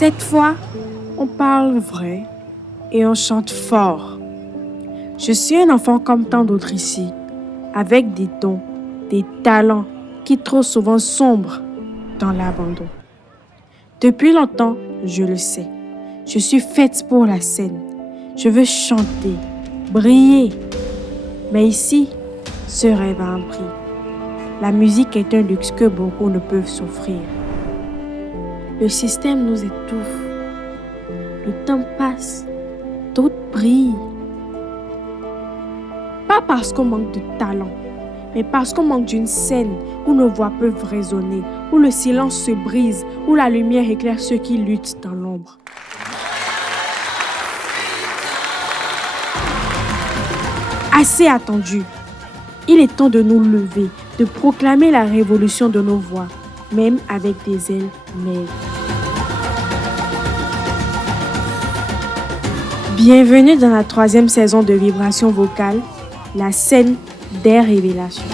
Cette fois, on parle vrai et on chante fort. Je suis un enfant comme tant d'autres ici, avec des dons, des talents qui trop souvent sombrent dans l'abandon. Depuis longtemps, je le sais, je suis faite pour la scène. Je veux chanter, briller. Mais ici, ce rêve a un prix. La musique est un luxe que beaucoup ne peuvent s'offrir. Le système nous étouffe. Le temps passe, d'autres brillent. Pas parce qu'on manque de talent, mais parce qu'on manque d'une scène où nos voix peuvent résonner, où le silence se brise, où la lumière éclaire ceux qui luttent dans l'ombre. Assez attendu. Il est temps de nous lever, de proclamer la révolution de nos voix, même avec des ailes maigres. Bienvenue dans la 3e saison de Vibration Vocale, la scène des révélations.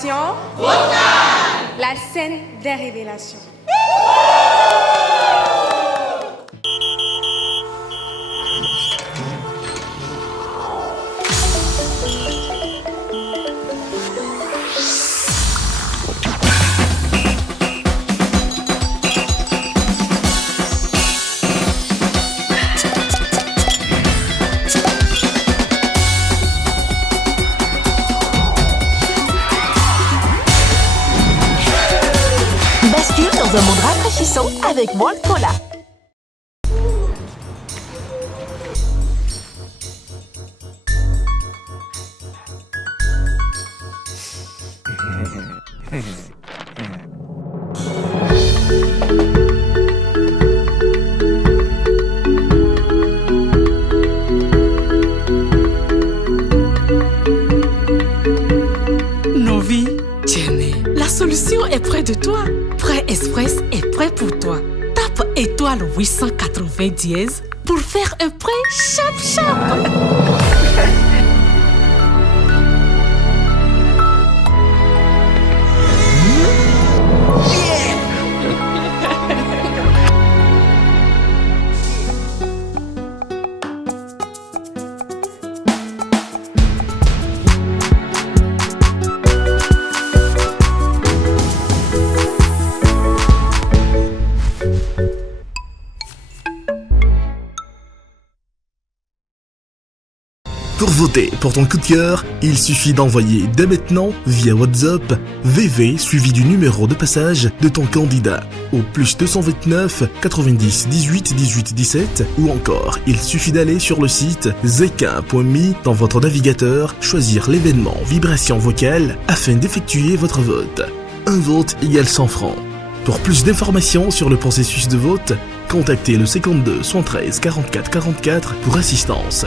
Vibration. La scène des révélations. Bascule dans un monde rafraîchissant avec World Cola. Novi, Jenny, la solution est près de toi. Prêt Express est prêt pour toi. Tape étoile 880 dièse pour faire un prêt chap chap. Pour voter pour ton coup de cœur, il suffit d'envoyer dès maintenant via WhatsApp VV suivi du numéro de passage de ton candidat au plus 229 90 18 18 17 ou encore il suffit d'aller sur le site zeka.me dans votre navigateur, choisir l'événement vibration vocale afin d'effectuer votre vote. Un vote égale 100 francs. Pour plus d'informations sur le processus de vote, contactez le 52 113 44 44 pour assistance.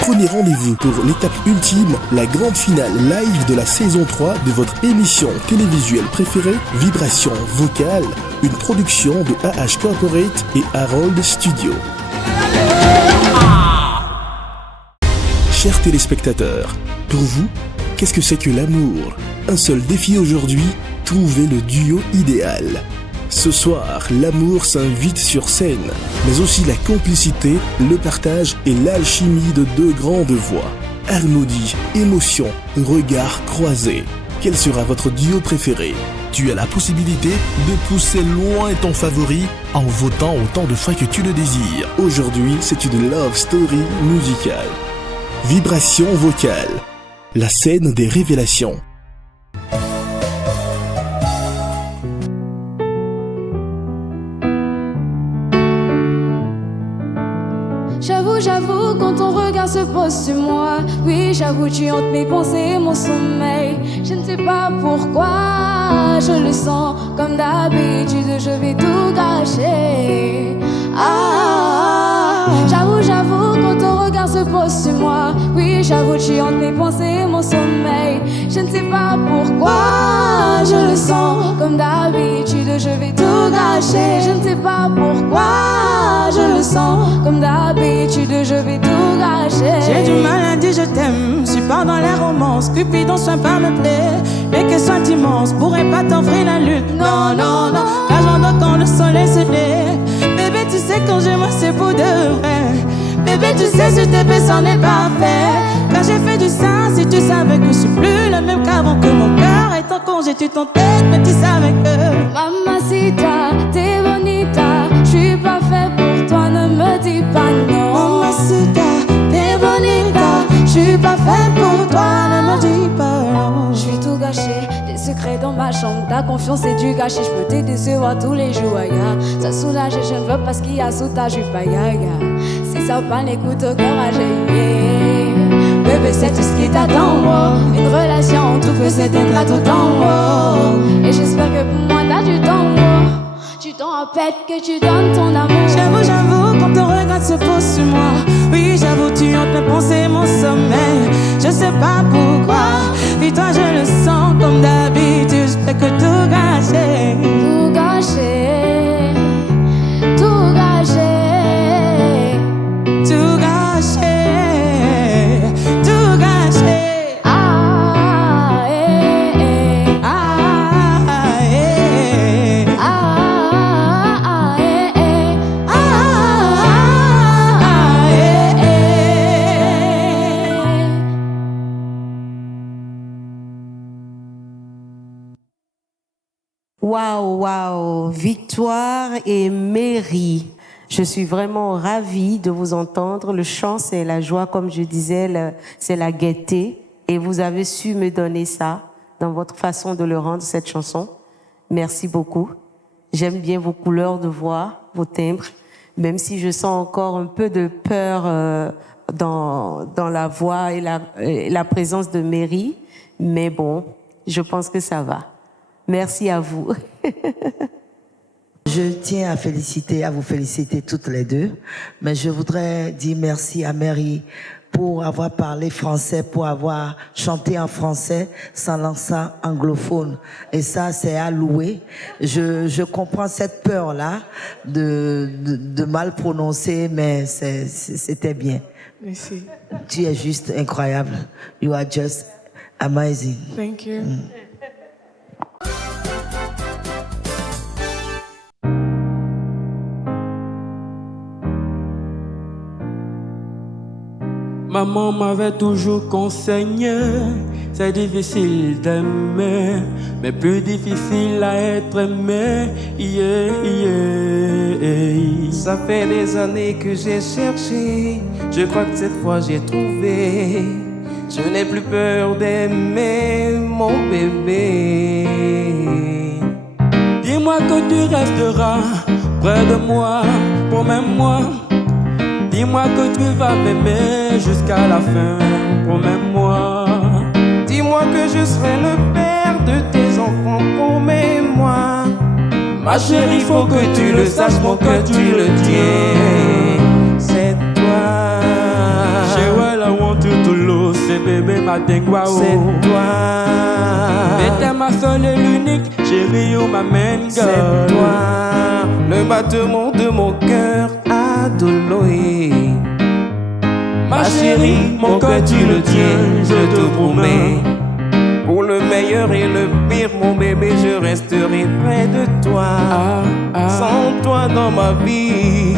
Prenez rendez-vous pour l'étape ultime, la grande finale live de la saison 3 de votre émission télévisuelle préférée, Vibration Vocale, une production de AH Corporate et Harold Studio. Chers téléspectateurs, pour vous, qu'est-ce que c'est que l'amour? Un seul défi aujourd'hui, trouver le duo idéal. Ce soir, l'amour s'invite sur scène, mais aussi la complicité, le partage et l'alchimie de deux grandes voix. Harmonie, émotion, regard croisé. Quel sera votre duo préféré? Tu as la possibilité de pousser loin ton favori en votant autant de fois que tu le désires. Aujourd'hui, c'est une love story musicale. Vibration vocale, la scène des révélations. J'avoue, quand ton regard se pose sur moi, oui, j'avoue, tu hantes mes pensées et mon sommeil. Je ne sais pas pourquoi, je le sens comme d'habitude, je vais tout gâcher. J'avoue, quand ton regard se pose sur moi, oui, j'avoue, tu hantes mes pensées et mon sommeil. Je ne sais pas pourquoi, je le sens comme d'habitude, je vais tout gâcher. Je ne sais pas pourquoi, je le sens comme d'habitude, je vais tout gâcher. J'ai du mal à dire je t'aime, je suis pas dans les romances. Cupidon soit pas me plaît, les questions immenses pourraient pas t'offrir la lune. Non, non, non, car j'entends quand le soleil se lève. Bébé, tu sais quand j'aime moi c'est pour de vrai. Bébé, tu sais si tes baisers c'en est pas fait. Quand j'ai fait du sang, si tu savais que je suis plus le même qu'avant, que mon cœur est en congé, tu t'entêtes, mais tu savais que Mamacita, t'es bonita, je suis pas fait pour toi, ne me dis pas non. Mamacita, T'es bonita, je suis pas fait pour toi, ne me dis pas non. je Je vais tout gâcher, des secrets dans ma chambre, ta confiance c'est du gâchis, je peux te décevoir tous les jours, ya. Ça soulage, je ne veux pas ce qu'il y a sous ta jupe, ya. Si ça parle, écoute au cœur à yeah. Bébé, c'est tout ce qui t'attend, oh. Une relation, tout peut s'éteindre tout en haut. Et j'espère que pour moi t'as du temps, oh. Tu t'en rappelles que tu donnes ton amour. J'avoue, quand ton regard se pose sur moi, oui, j'avoue, tu hantes mes pensées et mon sommeil. Je sais pas pourquoi, puis toi je le sens comme d'habitude, je fais que tout gâcher. Tout gâcher, tout gâcher, Tout gâcher, tout gâcher. ah. Waouh, waouh, Victoire et Mary. Je suis vraiment ravie de vous entendre. Le chant, c'est la joie, comme je disais, c'est la gaieté. Et vous avez su me donner ça dans votre façon de le rendre, cette chanson. Merci beaucoup. J'aime bien vos couleurs de voix, vos timbres, même si je sens encore un peu de peur dans la voix et la présence de Mary. Mais bon, je pense que ça va. Merci à vous. Je tiens à vous féliciter toutes les deux, mais je voudrais dire merci à Mary pour avoir parlé français, pour avoir chanté en français sans l'accent anglophone. Et ça, c'est à louer. Je comprends cette peur-là de mal prononcer, mais c'était bien. Merci. Tu es juste incroyable. You are just amazing. Thank you. Maman m'avait toujours conseillé, c'est difficile d'aimer, mais plus difficile à être aimé. Yeah, yeah. Ça fait des années que j'ai cherché, je crois que cette fois j'ai trouvé. Je n'ai plus peur d'aimer mon bébé. Dis-moi que tu resteras près de moi, promets-moi. Dis-moi que tu vas m'aimer jusqu'à la fin, promets-moi. Dis-moi que je serai le père de tes enfants, promets-moi. Ma chérie, faut que tu le saches, mon cœur tu le tiens. C'est toi. Shewela want you to lose, c'est bébé ma dengwa. C'est toi. Mais t'es ma seule et l'unique, chérie, you ma main girl. C'est toi. Le battement de mon cœur. Ma chérie, mon cœur tu le tiens, je te promets. Pour le meilleur et le pire, mon bébé, je resterai près de toi. Sans toi dans ma vie,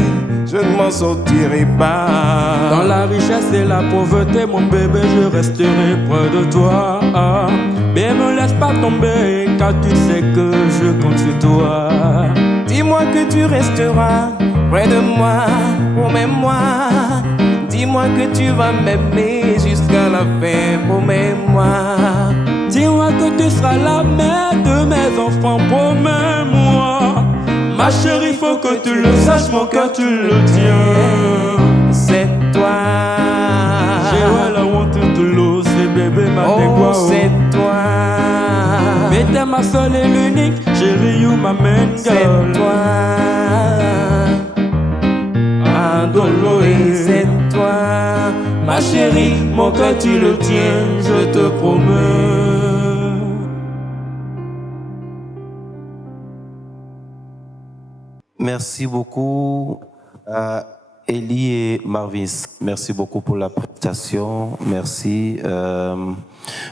je ne m'en sortirai pas. Dans la richesse et la pauvreté, mon bébé, je resterai près de toi. Mais me laisse pas tomber, car tu sais que je compte sur toi. Dis-moi que tu resteras près de moi, promets-moi. Dis-moi que tu vas m'aimer jusqu'à la fin, promets-moi. Dis-moi que tu seras la mère de mes enfants, promets-moi. Ma chérie, faut que tu le saches, mon cœur tu le tiens. C'est toi. Shewela want you to lose, c'est bébé ma dengwa. Oh, c'est toi. Mais t'es ma seule et l'unique, chérie, you ma main girl. C'est toi. C'est toi, ma chérie, mon cœur tu le tiens, je te promets. Merci beaucoup à Ellie et Marvis. Merci beaucoup pour la prestation. Merci.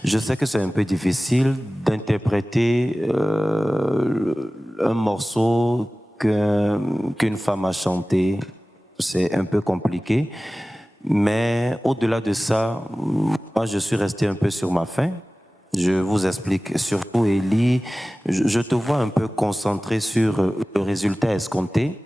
Je sais que c'est un peu difficile d'interpréter un morceau qu'une femme a chanté. C'est un peu compliqué, mais au-delà de ça, moi je suis resté un peu sur ma faim. Je vous explique, surtout Ellie, je te vois un peu concentré sur le résultat escompté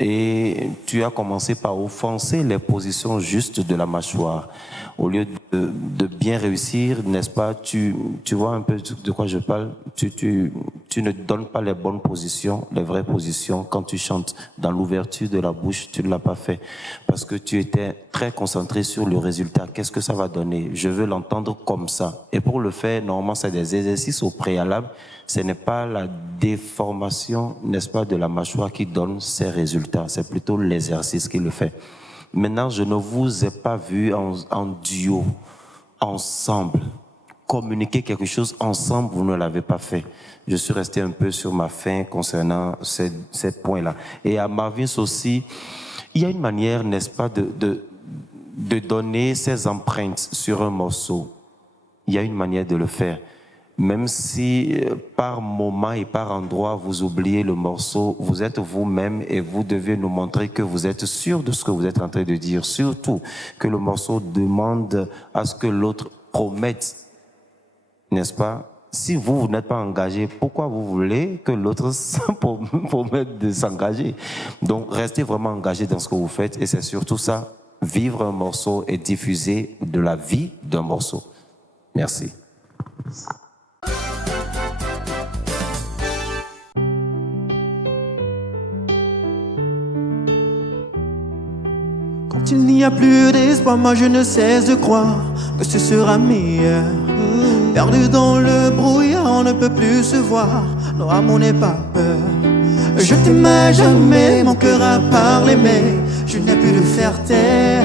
et tu as commencé par offenser les positions justes de la mâchoire. Au lieu de bien réussir, n'est-ce pas, tu vois un peu de quoi je parle, tu ne donnes pas les bonnes positions, les vraies positions quand tu chantes. Dans l'ouverture de la bouche, tu ne l'as pas fait parce que tu étais très concentré sur le résultat. Qu'est-ce que ça va donner? Je veux l'entendre comme ça. Et pour le faire, normalement, c'est des exercices au préalable. Ce n'est pas la déformation, n'est-ce pas, de la mâchoire qui donne ces résultats. C'est plutôt l'exercice qui le fait. Maintenant, je ne vous ai pas vu en duo, ensemble. Communiquer quelque chose ensemble, vous ne l'avez pas fait. Je suis resté un peu sur ma faim concernant ces points-là. Et à Marvis aussi, il y a une manière, n'est-ce pas, de donner ses empreintes sur un morceau. Il y a une manière de le faire. Même si par moment et par endroit vous oubliez le morceau, vous êtes vous-même et vous devez nous montrer que vous êtes sûr de ce que vous êtes en train de dire. Surtout que le morceau demande à ce que l'autre promette, n'est-ce pas, si vous n'êtes pas engagé, pourquoi vous voulez que l'autre promette de s'engager? Donc, restez vraiment engagé dans ce que vous faites et c'est surtout ça, vivre un morceau et diffuser de la vie d'un morceau. Merci. Quand il n'y a plus d'espoir, moi je ne cesse de croire que ce sera meilleur. Perdu dans le brouillard, on ne peut plus se voir. Non, amour n'aie pas peur. Je t'aimais jamais, mon cœur a parlé, mais je n'ai plus de faire taire.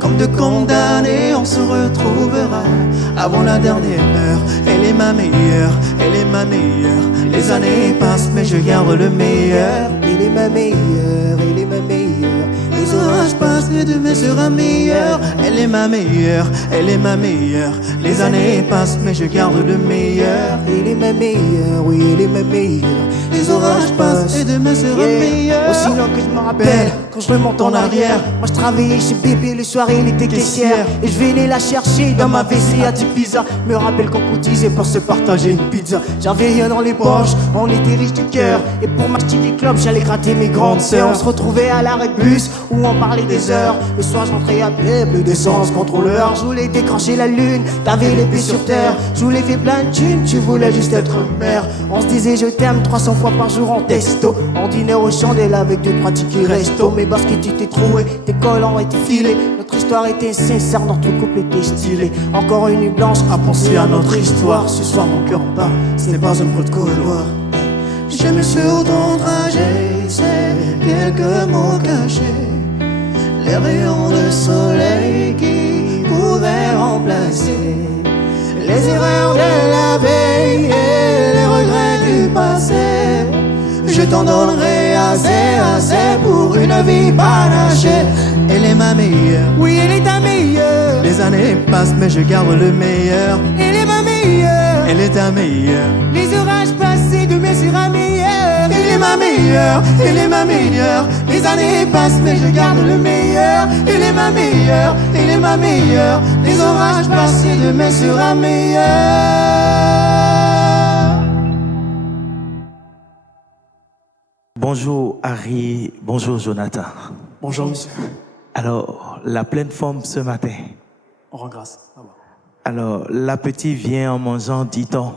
Comme de condamnés, on se retrouvera avant la dernière heure. Elle est ma meilleure, elle est ma meilleure. Les années passent, mais je garde le meilleur. Elle est ma meilleure, elle est ma meilleure. Les orages passent, mais demain sera meilleur. Elle est ma meilleure, elle est ma meilleure. Les années passent, mais je garde le meilleur. Elle est ma meilleure, oui, elle est ma meilleure. Les orages passent, et demain sera meilleur. Aussi long que je me rappelle, quand je remonte en arrière, moi je travaillais chez bébé le soir, il était caissière. Et je venais la chercher dans ma WC à Pizza. Me rappelle qu'on cotisait pour se partager une pizza. J'avais rien dans les poches, on était riches du cœur. Et pour m'acheter des clubs, j'allais gratter mes grandes sœurs. On se retrouvait à l'arrêt de bus où on parlait des heures. Le soir j'entrais à pied, plus d'essence, contrôleur. Je voulais décrocher la lune, t'avais les pieds sur terre. Je voulais faire plein de thunes, tu voulais juste être mère. On se disait je t'aime 300 fois par jour en testo. En dîner aux chandelles avec 2-3 tickets resto. Mes baskets étaient trouées, tes collants étaient filés. Notre histoire était sincère, notre couple était stylé. Encore une nuit blanche à penser à notre histoire. Ce soir mon cœur bat, ce n'est pas un bruit de couloir. J'aime sur ton trajet, c'est quelques mots cachés. Les rayons de soleil qui pourraient remplacer les erreurs de la veille et les regrets du passé. Je t'en donnerai assez, assez pour une vie panachée. Elle est ma meilleure, oui elle est ta meilleure. Les années passent mais je garde le meilleur. Elle est ma meilleure, elle est ta meilleure. Les orages passent et demain sera meilleur. Elle est ma meilleure, elle est ma meilleure. Les années passent mais je garde le meilleur. Elle est ma meilleure, elle est ma meilleure. Les orages passent et demain sera meilleur. Bonjour Harry, bonjour Jonathan. Bonjour monsieur. Alors, la pleine forme ce matin. On rend grâce. Alors, l'appétit vient en mangeant, dit-on.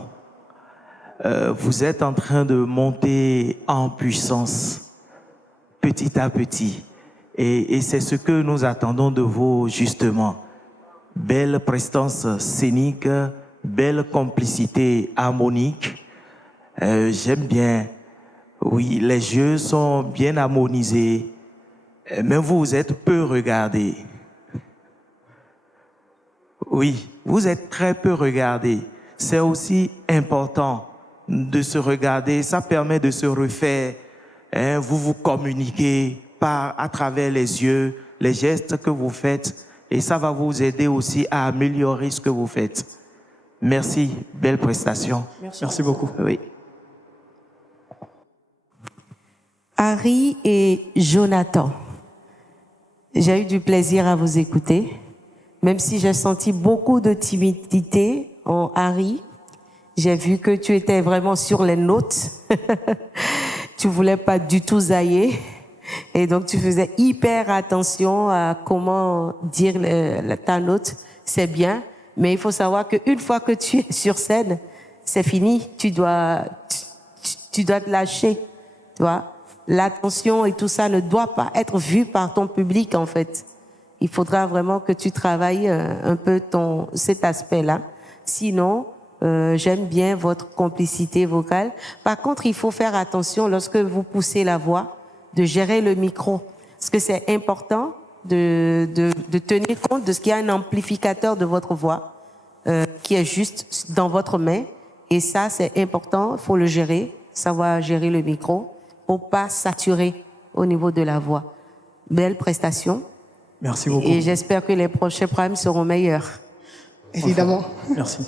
Vous êtes en train de monter en puissance, petit à petit. Et c'est ce que nous attendons de vous, justement. Belle prestance scénique, belle complicité harmonique. J'aime bien. Oui, les jeux sont bien harmonisés, mais vous êtes peu regardés. Oui, vous êtes très peu regardés. C'est aussi important de se regarder, ça permet de se refaire. Vous vous communiquez à travers les yeux, les gestes que vous faites, et ça va vous aider aussi à améliorer ce que vous faites. Merci, belle prestation. Merci beaucoup. Oui. Harry et Jonathan, j'ai eu du plaisir à vous écouter, même si j'ai senti beaucoup de timidité en Harry. J'ai vu que tu étais vraiment sur les notes. Tu voulais pas du tout zailler. Et donc, tu faisais hyper attention à comment dire ta note. C'est bien, mais il faut savoir qu'une fois que tu es sur scène, c'est fini. Tu dois te lâcher, tu vois. L'attention et tout ça ne doit pas être vu par ton public, en fait. Il faudra vraiment que tu travailles un peu cet aspect-là. Sinon, j'aime bien votre complicité vocale. Par contre, il faut faire attention lorsque vous poussez la voix, de gérer le micro. Parce que c'est important de tenir compte de ce qu'il y a un amplificateur de votre voix qui est juste dans votre main. Et ça, c'est important. Il faut le gérer, savoir gérer le micro pour pas saturer au niveau de la voix. Belle prestation. Merci beaucoup. Et j'espère que les prochains programmes seront meilleurs. Évidemment. Merci.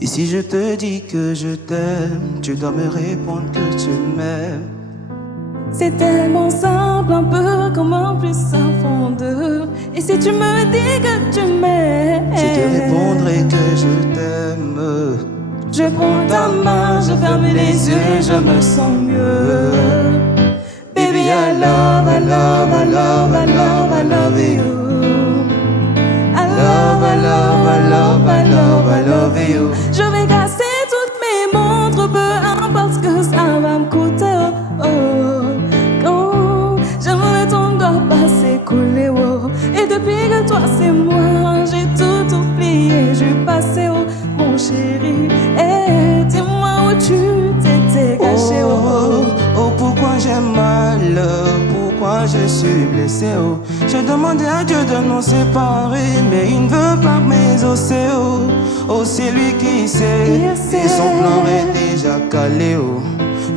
Et si je te dis que je t'aime, tu dois me répondre que tu m'aimes. C'est tellement simple, un peu comme un plus un fond de. Et si tu me dis que tu m'aimes, je te répondrai que je t'aime. Je prends ta main, je ferme les yeux et je me sens mieux. Baby, I love, I love, I love, I love, I love you. I love, I love, I love, I love, I love you. Je vais casser toutes mes montres, peu importe ce que ça va me coûter. Oh, oh. Quand j'aimerais ton corps passer coulé, oh. Et depuis que toi c'est moi, j'ai tout oublié. Je vais passer, oh, mon chéri. Et dis-moi où tu t'étais caché, oh, oh. Oh, pourquoi j'ai mal, pourquoi je suis blessé, oh. J'ai demandé à Dieu de nous séparer, mais il ne veut pas m'exaucer, oh. Oh, c'est lui qui sait, et son plan est déjà calé, oh.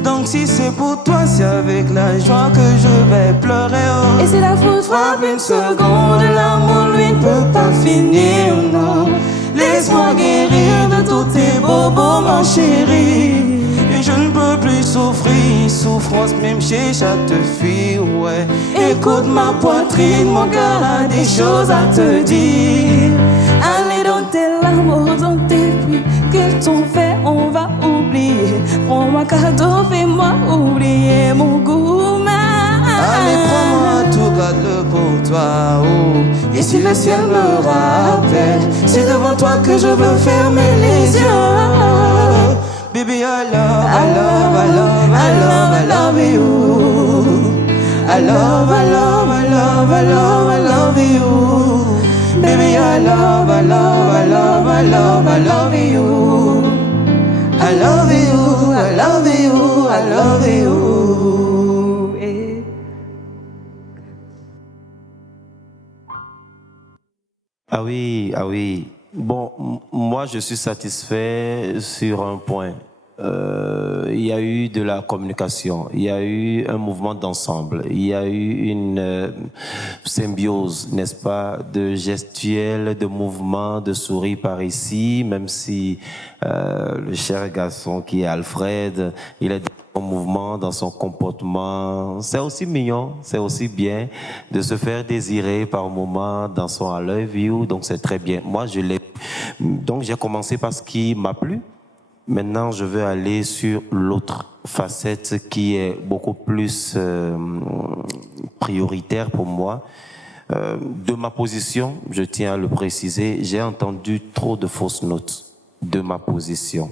Donc si c'est pour toi, c'est avec la joie que je vais pleurer, oh. Et si la foudre frappe une seconde, l'amour lui ne peut pas finir, non. Laisse-moi guérir de tous tes bobos, ma chérie. Et je ne peux plus souffrir, souffrance même chez chaque fille, ouais. Écoute ma poitrine, mon cœur a des choses à te dire. Allez dans tes larmes, dans tes pluies, qu'ils t'ont fait, on va oublier. Prends-moi cadeau, fais-moi oublier mon goût. Allez, prends-moi tout, garde-le pour toi, oh. Et si le ciel me rappelle, c'est devant toi que je veux fermer les yeux. Baby, I love, I love, I love, I love, I love you. I love, I love, I love, I love, I love you. Baby, I love, I love, I love, I love, I love you. I love you, I love you, I love you. Eh. Ah oui, ah oui. Bon, moi je suis satisfait sur un point. Il y a eu de la communication, il y a eu un mouvement d'ensemble, il y a eu une symbiose, n'est-ce pas, de gestuels, de mouvements, de souris par ici, même si le cher garçon qui est Alfred, il est en mouvement dans son comportement. C'est aussi mignon, c'est aussi bien de se faire désirer par moments dans son I love you, donc c'est très bien. Moi, je l'ai. Donc, j'ai commencé par ce qui m'a plu. Maintenant, je veux aller sur l'autre facette qui est beaucoup plus prioritaire pour moi. De ma position, je tiens à le préciser, j'ai entendu trop de fausses notes de ma position.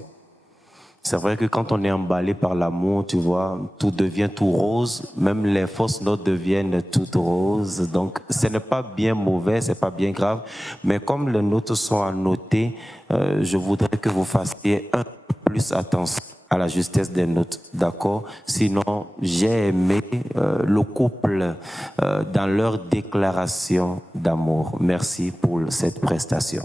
C'est vrai que quand on est emballé par l'amour, tu vois, tout devient tout rose, même les fausses notes deviennent toutes roses. Donc, ce n'est pas bien mauvais, c'est pas bien grave, mais comme les notes sont à noter, je voudrais que vous fassiez un peu plus attention à la justesse des notes, d'accord? Sinon, j'ai aimé le couple dans leur déclaration d'amour. Merci pour cette prestation.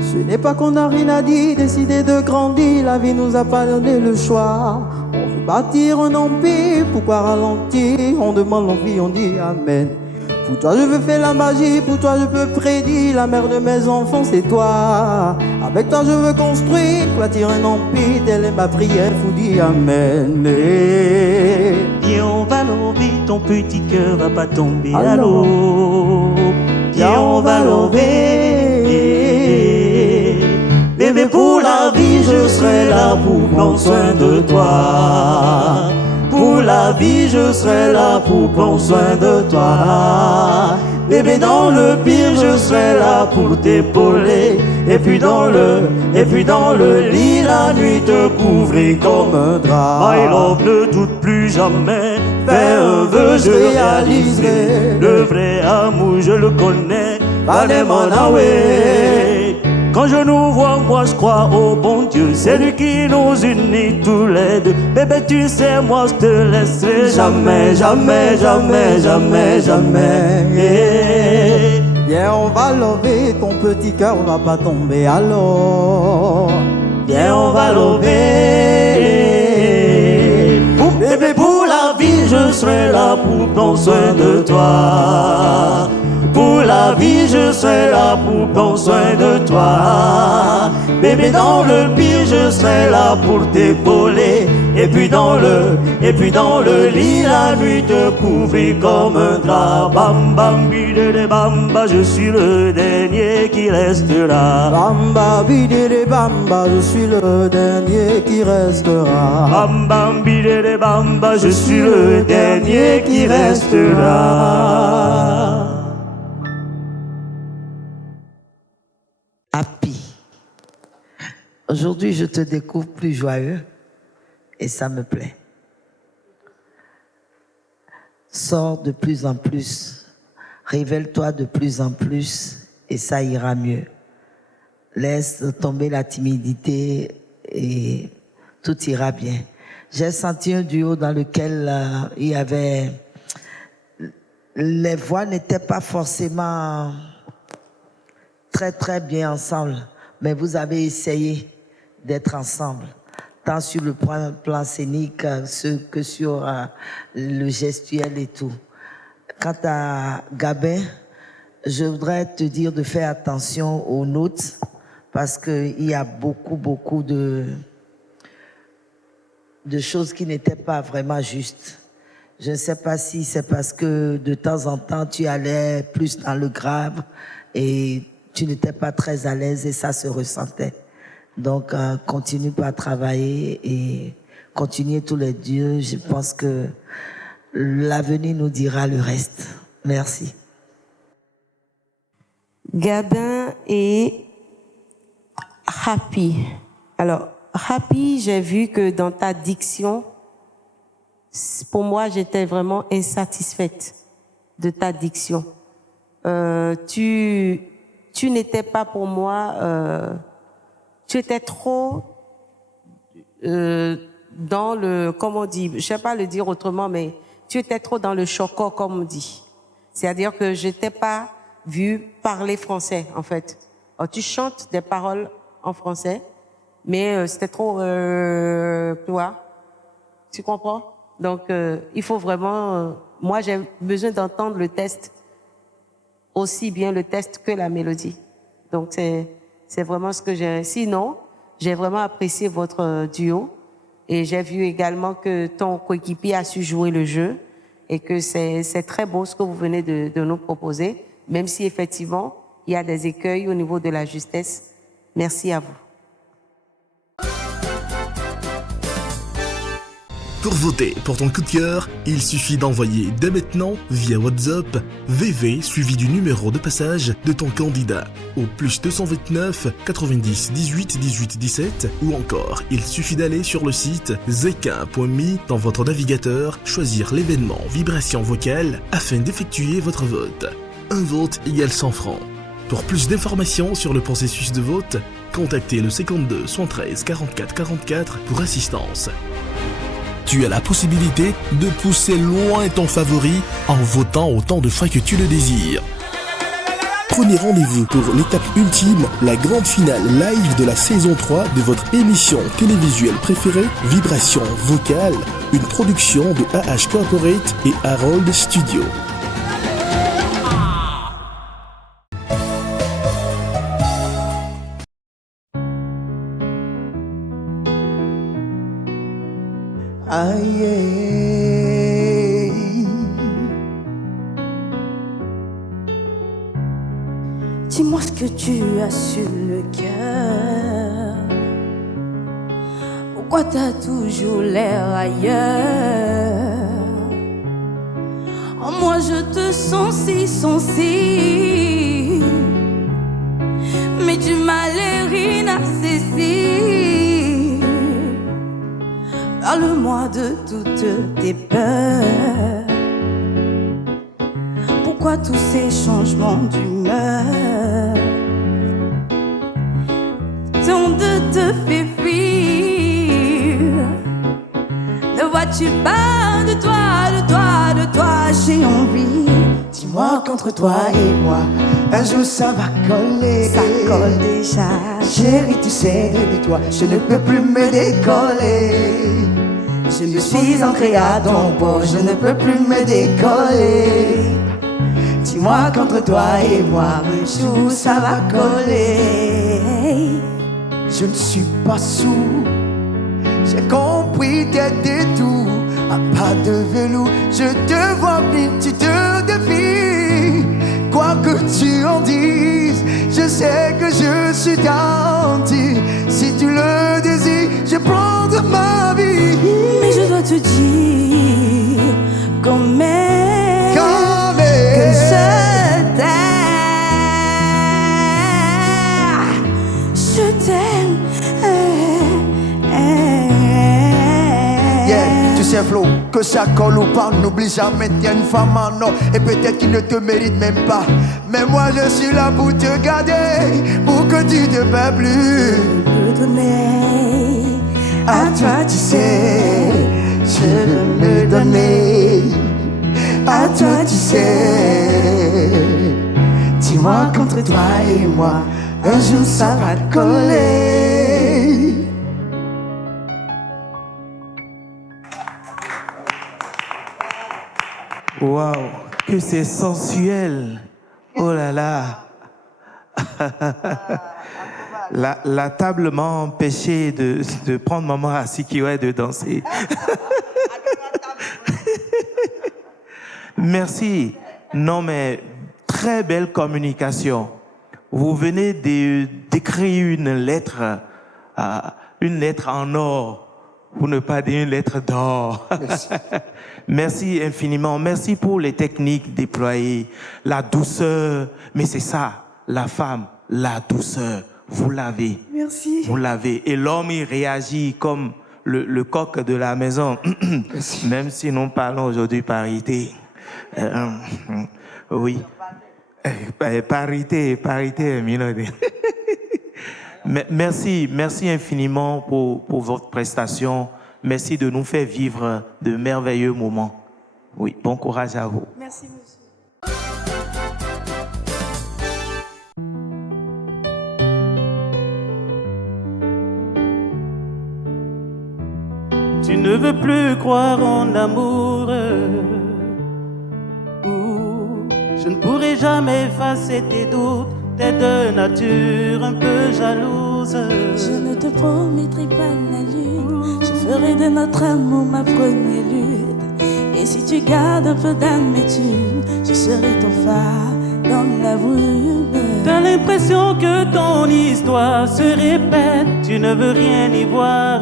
Ce n'est pas qu'on n'a rien à dire, décidé de grandir, la vie nous a pas donné le choix. On veut bâtir un empire, pourquoi ralentir? On demande l'envie, on dit amen. Pour toi je veux faire la magie, pour toi je peux prédire. La mère de mes enfants c'est toi. Avec toi je veux construire, bâtir un empire. Telle est ma prière, vous dit amen. Viens on va l'enlever, ton petit cœur va pas tomber à l'eau. Viens on va l'enlever. Bébé pour la vie je serai là pour prendre soin de toi. Pour la vie je serai là pour prendre soin de toi. Bébé dans le pire je serai là pour t'épauler. Et puis dans le lit la nuit te couvrir comme un drap. My love ne doute plus jamais. Fais un vœu je réaliserai. Le vrai amour je le connais. Valéman away. Quand je nous vois, moi je crois au bon Dieu. C'est lui qui nous unit tous les deux. Bébé tu sais moi je te laisserai jamais, jamais, jamais, jamais, jamais. Viens on va lever, ton petit cœur va pas tomber alors. Viens on va lever. Bébé pour la vie vie, je serai là pour prendre soin de toi. Pour la vie, je serai là pour prendre soin de toi. Bébé, dans le pire, je serai là pour t'épauler. Et puis dans le lit, la nuit te couvrir comme un drap. Bam bam bidele bamba, je suis le dernier qui restera. Bamba bidele bamba, je suis le dernier qui restera. Bam bam bidele bamba, je suis le dernier qui restera. Happy. Aujourd'hui, je te découvre plus joyeux et ça me plaît. Sors de plus en plus, révèle-toi de plus en plus et ça ira mieux. Laisse tomber la timidité et tout ira bien. J'ai senti un duo dans lequel il y avait... Les voix n'étaient pas forcément très bien ensemble, mais vous avez essayé d'être ensemble, tant sur le plan scénique que sur le gestuel et tout. Quant à Gabin, je voudrais te dire de faire attention aux notes parce qu'il y a beaucoup de choses qui n'étaient pas vraiment justes. Je ne sais pas si c'est parce que de temps en temps tu allais plus dans le grave et tu n'étais pas très à l'aise et ça se ressentait. Donc, continue pas à travailler et continuez tous les dieux. Je pense que l'avenir nous dira le reste. Merci. Gabin et Happy. Alors, Happy, j'ai vu que dans ta diction, pour moi, j'étais vraiment insatisfaite de ta diction. Tu n'étais pas pour moi... tu étais trop dans le, comment on dit, je sais pas le dire autrement, mais tu étais trop dans le choco, comme on dit. C'est-à-dire que je t'ai pas vu parler français, en fait. Alors, tu chantes des paroles en français, mais c'était trop, toi. Tu comprends? Donc, il faut vraiment, moi, j'ai besoin d'entendre le texte, aussi bien le texte que la mélodie. Donc, c'est vraiment ce que j'ai. Sinon, j'ai vraiment apprécié votre duo et j'ai vu également que ton coéquipier a su jouer le jeu et que c'est très beau ce que vous venez de nous proposer, même si effectivement, il y a des écueils au niveau de la justesse. Merci à vous. Pour voter pour ton coup de cœur, il suffit d'envoyer dès maintenant via WhatsApp VV suivi du numéro de passage de ton candidat au plus 229 90 18 18 17 ou encore il suffit d'aller sur le site zekin.me dans votre navigateur, choisir l'événement vibration vocale afin d'effectuer votre vote. Un vote égale 100 francs. Pour plus d'informations sur le processus de vote, contactez le 52 113 44 44 pour assistance. Tu as la possibilité de pousser loin ton favori en votant autant de fois que tu le désires. Prenez rendez-vous pour l'étape ultime, la grande finale live de la saison 3 de votre émission télévisuelle préférée, Vibration Vocale, une production de AH Corporate et Harold Studio. Aïe. Dis-moi ce que tu as sur le cœur. Pourquoi t'as toujours l'air ailleurs? Oh, moi je te sens si sensible, mais du mal est inaccessible. Parle-moi de toutes tes peurs. Pourquoi tous ces changements d'humeur? Tant de te fait fuir. Ne vois-tu pas de toi, j'ai envie. Dis-moi qu'entre toi et moi, un jour ça va coller. Ça colle déjà. Chérie, tu sais, depuis toi, je ne peux plus me décoller. Je me suis ancré à ton port, je ne peux plus me décoller. Dis-moi qu'entre toi et moi, un jour ça va coller. Je ne suis pas sourd, j'ai compris tes détours. À pas de velours, je te vois venir, tu te défies. Quoi que tu en dises, je sais que je suis gentil. Si tu le désires, je prendrai ma vie. Mais je dois te dire quand même que je t'aime. Je t'aime. Yeah, tu sais Flo, que ça colle ou pas, n'oublie jamais t'es une femme en or. Et peut-être qu'il ne te mérite même pas, mais moi je suis là pour te garder, pour que tu te perds plus. Me donner À toi tu sais, je veux me donner. À toi tu sais, dis-moi qu'entre toi et moi, un jour ça va coller. Waouh, que c'est sensuel. Oh là là. La table m'a empêché de prendre maman assis qui ouais de danser. Merci. Non mais très belle communication. Vous venez d'écrire une lettre en or, pour ne pas dire une lettre d'or. Merci. Merci infiniment. Merci pour les techniques déployées, la douceur. Mais c'est ça, la femme, la douceur. Vous l'avez. Merci. Vous l'avez. Et l'homme, il réagit comme le coq de la maison. Même si nous parlons aujourd'hui parité. Oui. Parité, Minodé. Merci infiniment pour votre prestation. Merci de nous faire vivre de merveilleux moments. Oui, bon courage à vous. Merci, monsieur. Tu ne veux plus croire en l'amour. Je ne pourrai jamais effacer tes doutes. T'es de nature un peu jalouse. Je ne te promettrai pas la lune. Je ferai de notre amour ma première lutte. Et si tu gardes un peu d'amertume, je serai ton phare dans la brume. T'as l'impression que ton histoire se répète. Tu ne veux rien y voir.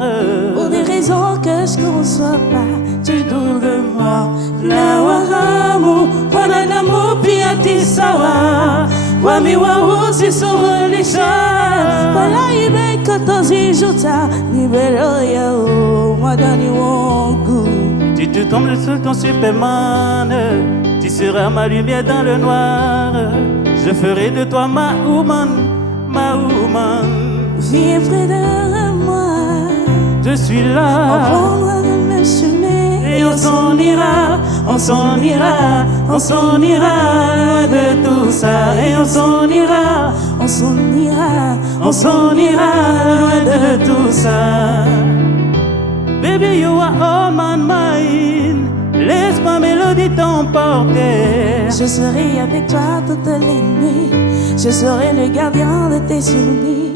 Pour des raisons que je conçois pas, tu doutes de moi. La wahamu, wanadamu pia tisawa. Wami wawu si suhulisha. Wala ibe kotozi juta. Libero yao, madani wongu. Tu te tombes sur ton Superman. Tu seras ma lumière dans le noir. Je ferai de toi ma woman, ma woman. Viens près de moi. Je suis là. On prendra le même chemin. Et on s'en ira, on s'en ira, on s'en ira de tout ça. Et on s'en ira, on s'en ira, on s'en ira de tout ça. Baby, you are all my mind. Laisse ma mélodie t'emporter. Je serai avec toi toutes les nuits. Je serai le gardien de tes souvenirs.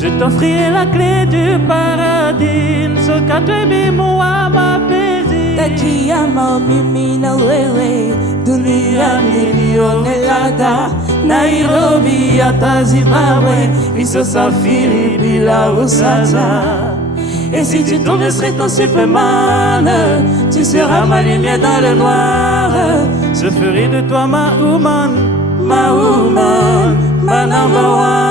Je t'offrirai la clé du paradis. Ce qu'attribue moi ma paisir. Takiyama mimi na wewe. Dunia nilionelada. Nairobi hata Zimbabwe. Isosafiri bila usasa. Et si tu tombes, je serai ton Superman. Tu seras ma lumière dans le noir. Je ferai de toi ma woman, ma number one.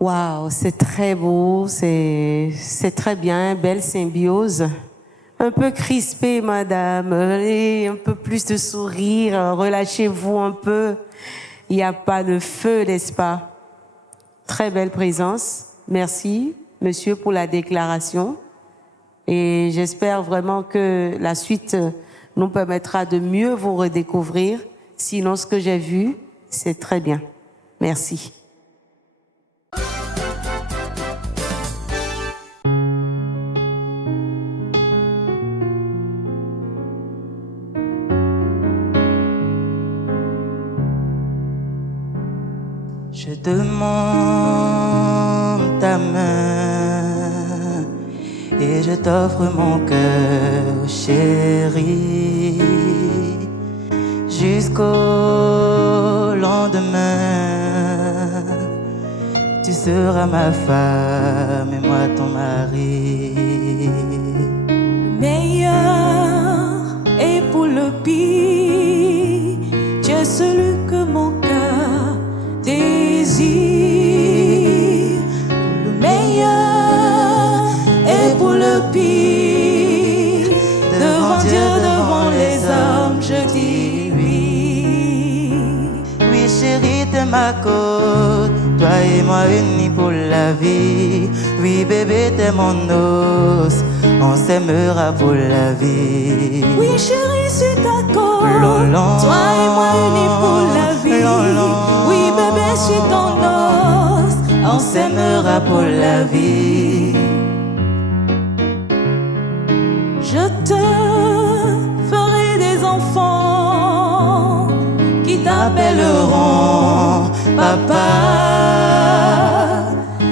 Waouh, c'est très beau, c'est très bien, belle symbiose. Un peu crispé, madame. Allez, un peu plus de sourire. Relâchez-vous un peu. Il n'y a pas de feu, n'est-ce pas? Très belle présence. Merci, monsieur, pour la déclaration. Et j'espère vraiment que la suite nous permettra de mieux vous redécouvrir Sinon, ce que j'ai vu, c'est très bien. Merci. Je demande ta main et je t'offre mon cœur, chérie, jusqu'au lendemain. Tu seras ma femme et moi ton mari. Le meilleur et pour le pire, tu es celui que mon cœur désire. Le meilleur et pour le pire, devant Dieu, devant les hommes, je dis oui. Oui chérie, t'es ma côte, toi et moi unis pour la vie. Oui bébé, t'es mon os, on s'aimera pour la vie. Oui chérie, suis ta côte, Lolon, toi et moi unis pour la vie. Lolon, oui bébé, je suis ton os, on s'aimera pour la vie. Je te ferai des enfants qui t'appelleront papa.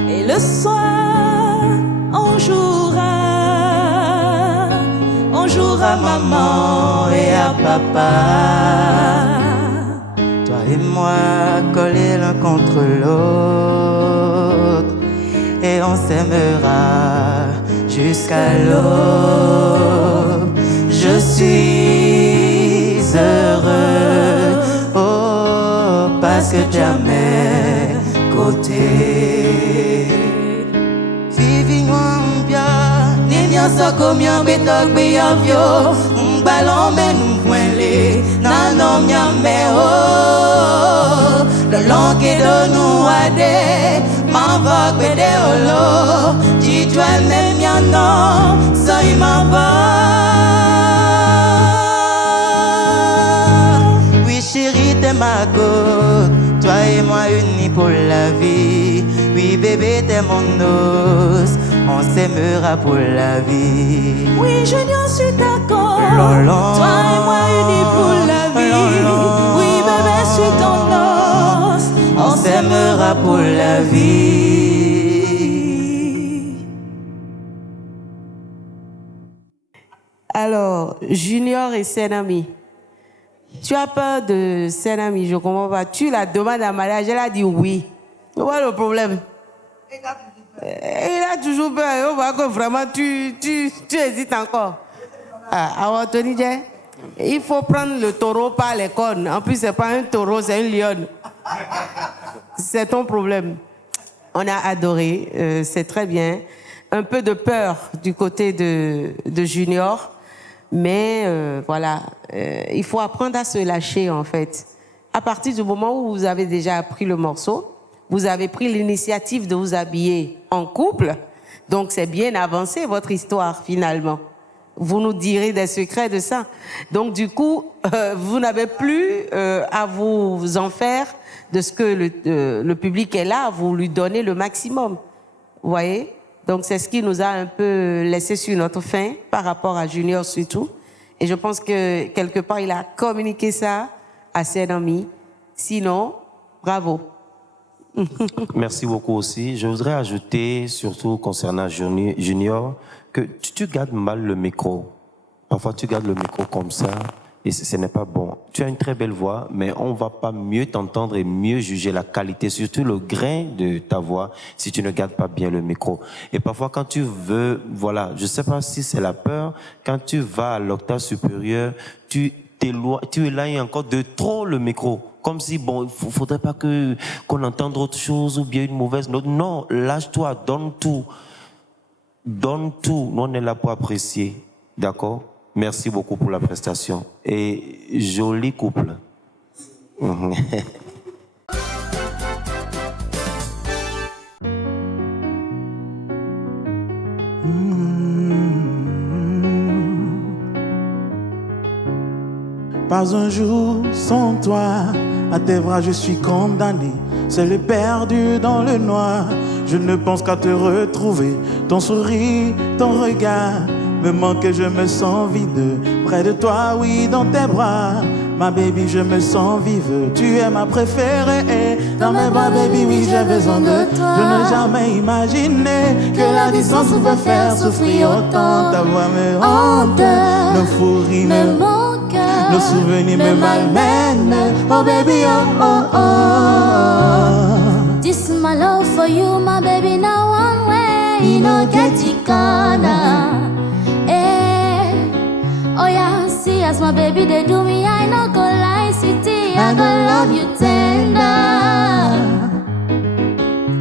Et le soir, on jouera maman et à papa. Toi et moi collés l'un contre l'autre, et on s'aimera jusqu'à l'aube. Je suis heureux, oh, parce que tu es à mes côtés. Vivi bien, nenya soko mia betok be avio, ballon me nous voile, nanom mia me oh, le long que de nous ade, m'envoie de olo, tu dois même mia non, ça il m'envoie. Oui chérie, t'es ma côte, toi et moi unis pour la vie. Oui bébé, t'es mon os, on s'aimera pour la vie. Oui, Junior, suis d'accord. Lolon, toi et moi unis pour la vie. Lolon, oui bébé, je suis ton os, on s'aimera pour la vie. Alors, Junior et Senami. Tu as peur de Senami, je comprends pas. Tu la demandes en mariage, elle a dit oui. Voilà le problème. Il a toujours peur. On voit que vraiment tu hésites encore. Alors, Tony, il faut prendre le taureau par les cornes. En plus, c'est pas un taureau, c'est un lion. C'est ton problème. On a adoré, c'est très bien. Un peu de peur du côté de Junior. Mais voilà, il faut apprendre à se lâcher en fait. À partir du moment où vous avez déjà appris le morceau, vous avez pris l'initiative de vous habiller en couple, donc c'est bien avancé votre histoire finalement. Vous nous direz des secrets de ça. Donc du coup, vous n'avez plus à vous en faire de ce que le public est là, vous lui donnez le maximum. Vous voyez ? Donc c'est ce qui nous a un peu laissé sur notre faim par rapport à Junior surtout. Et je pense que quelque part il a communiqué ça à ses amis. Sinon, bravo. Merci beaucoup aussi. Je voudrais ajouter, surtout concernant Junior, que tu gardes mal le micro. Parfois tu gardes le micro comme ça et ce n'est pas bon. Tu as une très belle voix, mais on va pas mieux t'entendre et mieux juger la qualité, surtout le grain de ta voix, si tu ne gardes pas bien le micro. Et parfois quand tu veux, voilà, je sais pas si c'est la peur, quand tu vas à l'octave supérieure, tu éloignes encore de trop le micro. Comme si, bon, il faudrait pas qu'on entende autre chose ou bien une mauvaise note. Non, lâche-toi, donne tout. Donne tout. Nous, on est là pour apprécier. D'accord? Merci beaucoup pour la prestation. Et joli couple. Pas un jour sans toi, à tes bras je suis condamné. C'est le perdu dans le noir. Je ne pense qu'à te retrouver. Ton sourire, ton regard me manque et je me sens vide. Près de toi, oui, dans tes bras. Ma baby, je me sens vive. Tu es ma préférée. Dans mes bras, baby, oui, j'ai besoin de toi. Je n'ai jamais imaginé que la distance pouvait faire souffrir autant. Ta voix me hante, nos fous rires me manquent, nos souvenirs me malmènent. Oh baby, oh oh oh. This is my love for you, my baby, now one way. You know, get it gonna. Oh yeah, see as my baby they do me, I no go lie, city, I go love you tender.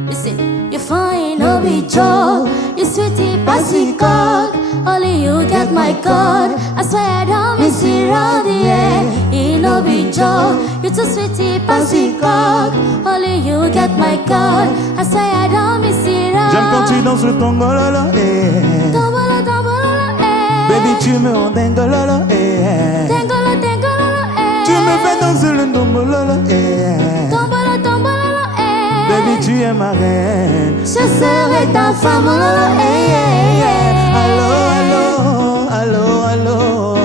Listen, you're fine, no be joke. You sweetie, passy cock. Only you get my code. I swear I don't miss it all the air. It no be joke. You too sweetie, passy cock. Only you get my code. I swear I don't miss it all. J'aime quand tu danses le tongololo, eh. Tombolo, tombolo, eh. Baby, tu me rends dingololo, eh. Tengolo, tengolo, eh. Tu me fais danser le tongololo, eh. Tombolo, tombolo, eh. Baby, tu es ma reine. Je serai ta femme, oh, eh, eh, eh. Allô, allô, allô, allô.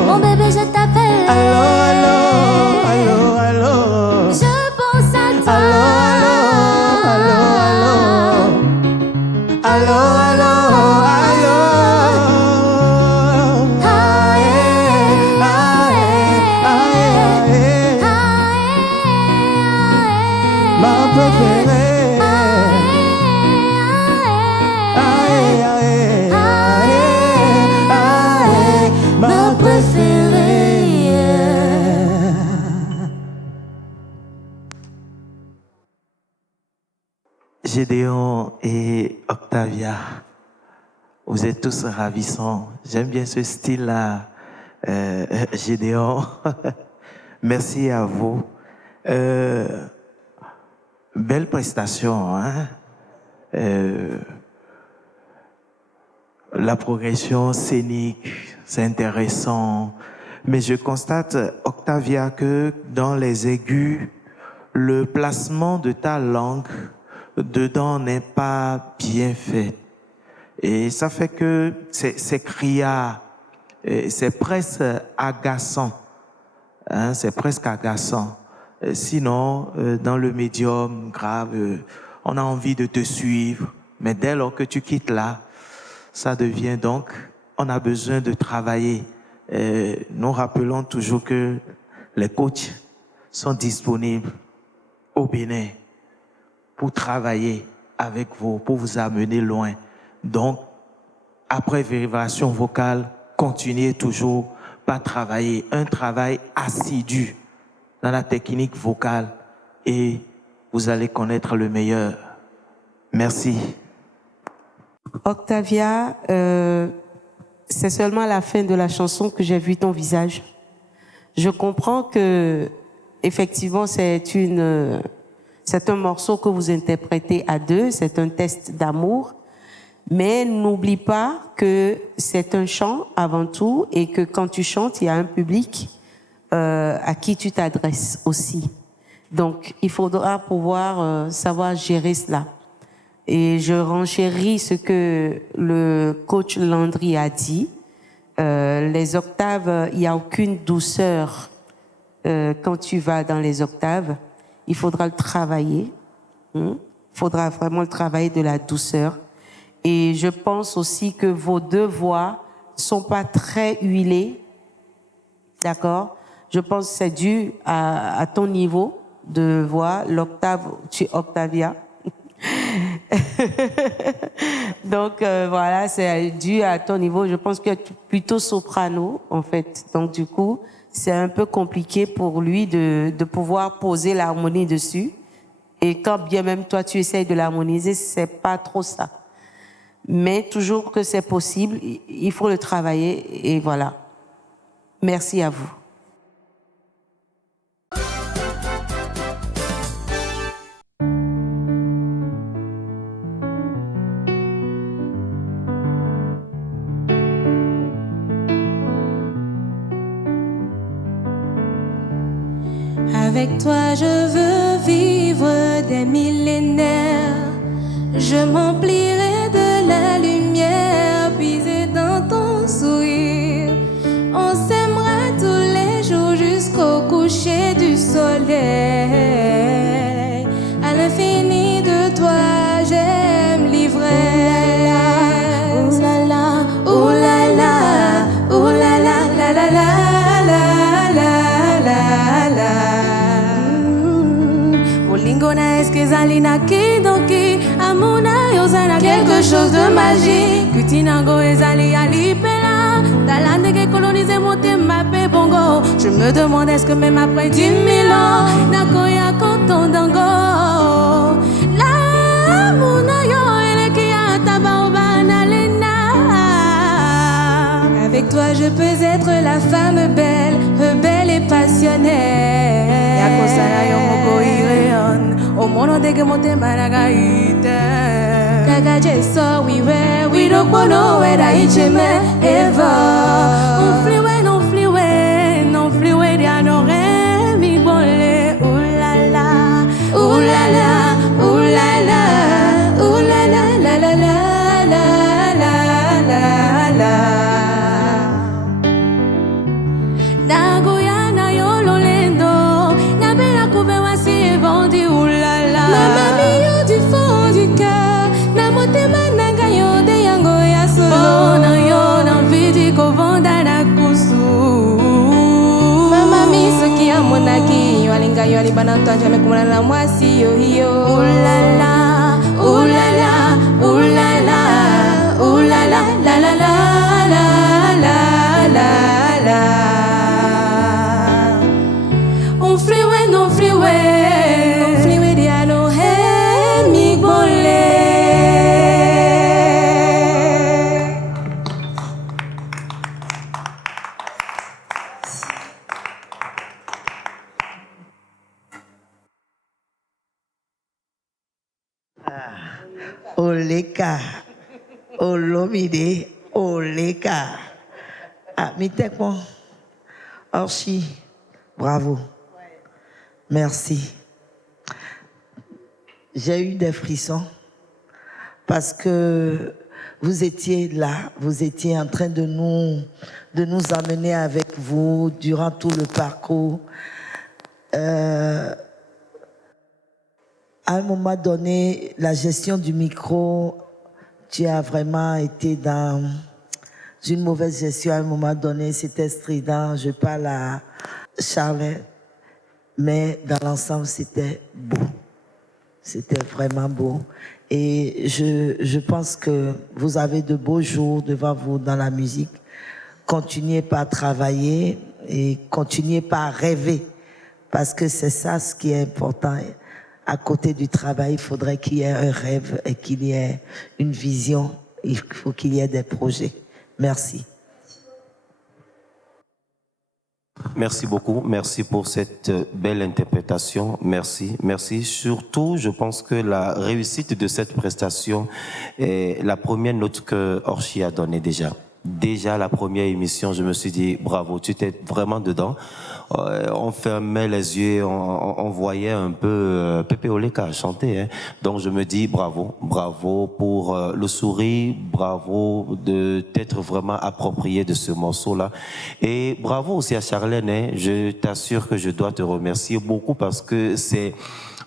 Mon bébé, je t'appelle. Allô, allô, allô, allô. Je pense à toi. Allô, allô, allô. Allô, allô, allô. Ah, eh, ah, eh, ah, eh, ah, eh. Ma préférée. Ma préférée. Gédéon et Octavia, vous êtes tous ravissants. J'aime bien ce style-là, Gédéon. Merci à vous. Belle prestation, hein? La progression scénique, c'est intéressant. Mais je constate, Octavia, que dans les aigus, le placement de ta langue dedans n'est pas bien fait. Et ça fait que c'est criard, c'est presque agaçant. Hein, c'est presque agaçant. Sinon, dans le médium grave, on a envie de te suivre. Mais dès lors que tu quittes là, ça devient donc, on a besoin de travailler. Nous rappelons toujours que les coachs sont disponibles au Bénin pour travailler avec vous, pour vous amener loin. Donc, après vérification vocale, continuez toujours par travailler. Un travail assidu dans la technique vocale et vous allez connaître le meilleur. Merci. Octavia, c'est seulement à la fin de la chanson que j'ai vu ton visage. Je comprends que, effectivement, c'est un morceau que vous interprétez à deux, c'est un test d'amour, mais n'oublie pas que c'est un chant avant tout et que quand tu chantes, il y a un public à qui tu t'adresses aussi. Donc, il faudra pouvoir savoir gérer cela. Et je renchéris ce que le coach Landry a dit. Les octaves, il n'y a aucune douceur quand tu vas dans les octaves. Il faudra le travailler. Il faudra vraiment le travailler de la douceur. Et je pense aussi que vos deux voix sont pas très huilées. D'accord? Je pense que c'est dû à ton niveau de voix. L'octave, tu es Octavia. Donc voilà, c'est dû à ton niveau. Je pense que tu es plutôt soprano en fait. Donc du coup, c'est un peu compliqué pour lui de pouvoir poser l'harmonie dessus. Et quand bien même toi tu essayes de l'harmoniser, c'est pas trop ça. Mais toujours que c'est possible, il faut le travailler et voilà. Merci à vous. Avec toi je veux vivre des millénaires. Je m'emplirai de la lumière puisée dans ton sourire. On s'aimera tous les jours jusqu'au coucher du soleil. À l'infini de toi j'aime livrer. Ouh là là, ouh là là, ouh là là, la la la la la la la. Bolingo na eskezalina kidoki, amuna yozana quelque chose de magique. Kutinango ezali alipela, talande que coloniser monter ma paix bongo. Je me demande est-ce que même après 10 000 ans, nakoya konton dango. La muna yo elekia tabaobana lena. Avec toi je peux être la femme belle et passionnée. Yakosala yo moko ireon, o mono dege mote maragaite. Kaka jeso we don't know where I ever. On fliwe, dia no re mi bole. Ooh la la, ooh la la, ooh la la, ooh la la la la la la la la la. Nagoya na yolo lendo, na bela kubewa si vendi. Ooh la la, mama mio du fond du cœur, na motema nanga yo de yango ya solo. Na yo na vidi kovonda na kusu. Mama mi soki amonaki yo alinga yo alibana ntanja mekumana na mwasi yo hiyo. Ooh la la, ooh la la, ooh la la, ooh la la la la la la la la la. On fliwe no fliwe, on fliwe dia no he mi bole. Oleka, Olomide, Oleka. Ah, Mitekmo, Orchi, bravo. Merci. J'ai eu des frissons parce que vous étiez là, vous étiez en train de nous amener avec vous durant tout le parcours. À un moment donné, la gestion du micro, tu as vraiment été dans une mauvaise gestion. À un moment donné, c'était strident. Je parle à Charlotte, mais dans l'ensemble, c'était beau. C'était vraiment beau. Et je pense que vous avez de beaux jours devant vous dans la musique. Continuez pas à travailler et continuez pas à rêver, parce que c'est ça ce qui est important. À côté du travail, il faudrait qu'il y ait un rêve et qu'il y ait une vision. Il faut qu'il y ait des projets. Merci. Merci beaucoup. Merci pour cette belle interprétation. Merci. Merci. Surtout, je pense que la réussite de cette prestation est la première note que Orchi a donnée déjà. Déjà, la première émission, je me suis dit, bravo, tu étais vraiment dedans. On fermait les yeux, on voyait un peu Pépé Oleka chanter. Hein. Donc, je me dis, bravo, bravo pour le sourire, bravo de t'être vraiment approprié de ce morceau-là. Et bravo aussi à Charlène. Hein. Je t'assure que je dois te remercier beaucoup parce que c'est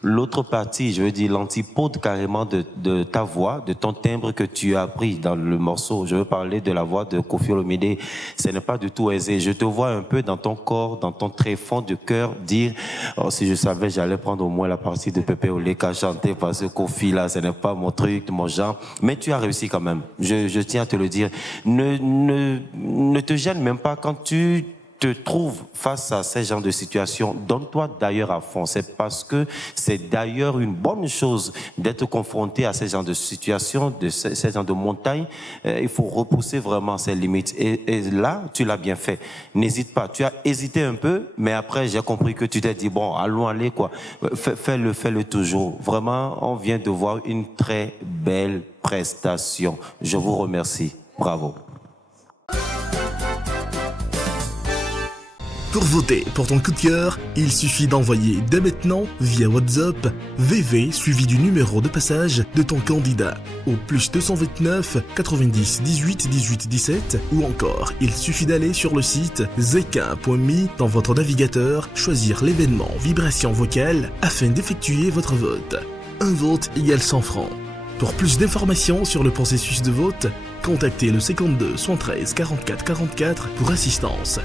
l'autre partie, je veux dire l'antipode carrément de ta voix, de ton timbre que tu as pris dans le morceau. Je veux parler de la voix de Koffi Olomide. Ce n'est pas du tout aisé. Je te vois un peu dans ton corps, dans ton tréfonds de cœur dire oh, si je savais, j'allais prendre au moins la partie de Pépé Oleka chanter parce que Koffi là, ce n'est pas mon truc, mon genre. Mais tu as réussi quand même. Je tiens à te le dire. Ne te gêne même pas quand tu te trouves face à ces genres de situations. Donne-toi d'ailleurs à fond. C'est parce que c'est d'ailleurs une bonne chose d'être confronté à ces genres de situations, de ces genres de montagnes. Il faut repousser vraiment ses limites. Et là, tu l'as bien fait. N'hésite pas. Tu as hésité un peu, mais après, j'ai compris que tu t'es dit, bon, allons aller, quoi. Fais-le toujours. Vraiment, on vient de voir une très belle prestation. Je vous remercie. Bravo. Pour voter pour ton coup de cœur, il suffit d'envoyer dès maintenant via WhatsApp VV suivi du numéro de passage de ton candidat au plus 229 90 18 18 17 ou encore il suffit d'aller sur le site zeka.me dans votre navigateur, choisir l'événement vibration vocale afin d'effectuer votre vote. Un vote égale 100 francs. Pour plus d'informations sur le processus de vote, contactez le 52 113 44 44 pour assistance.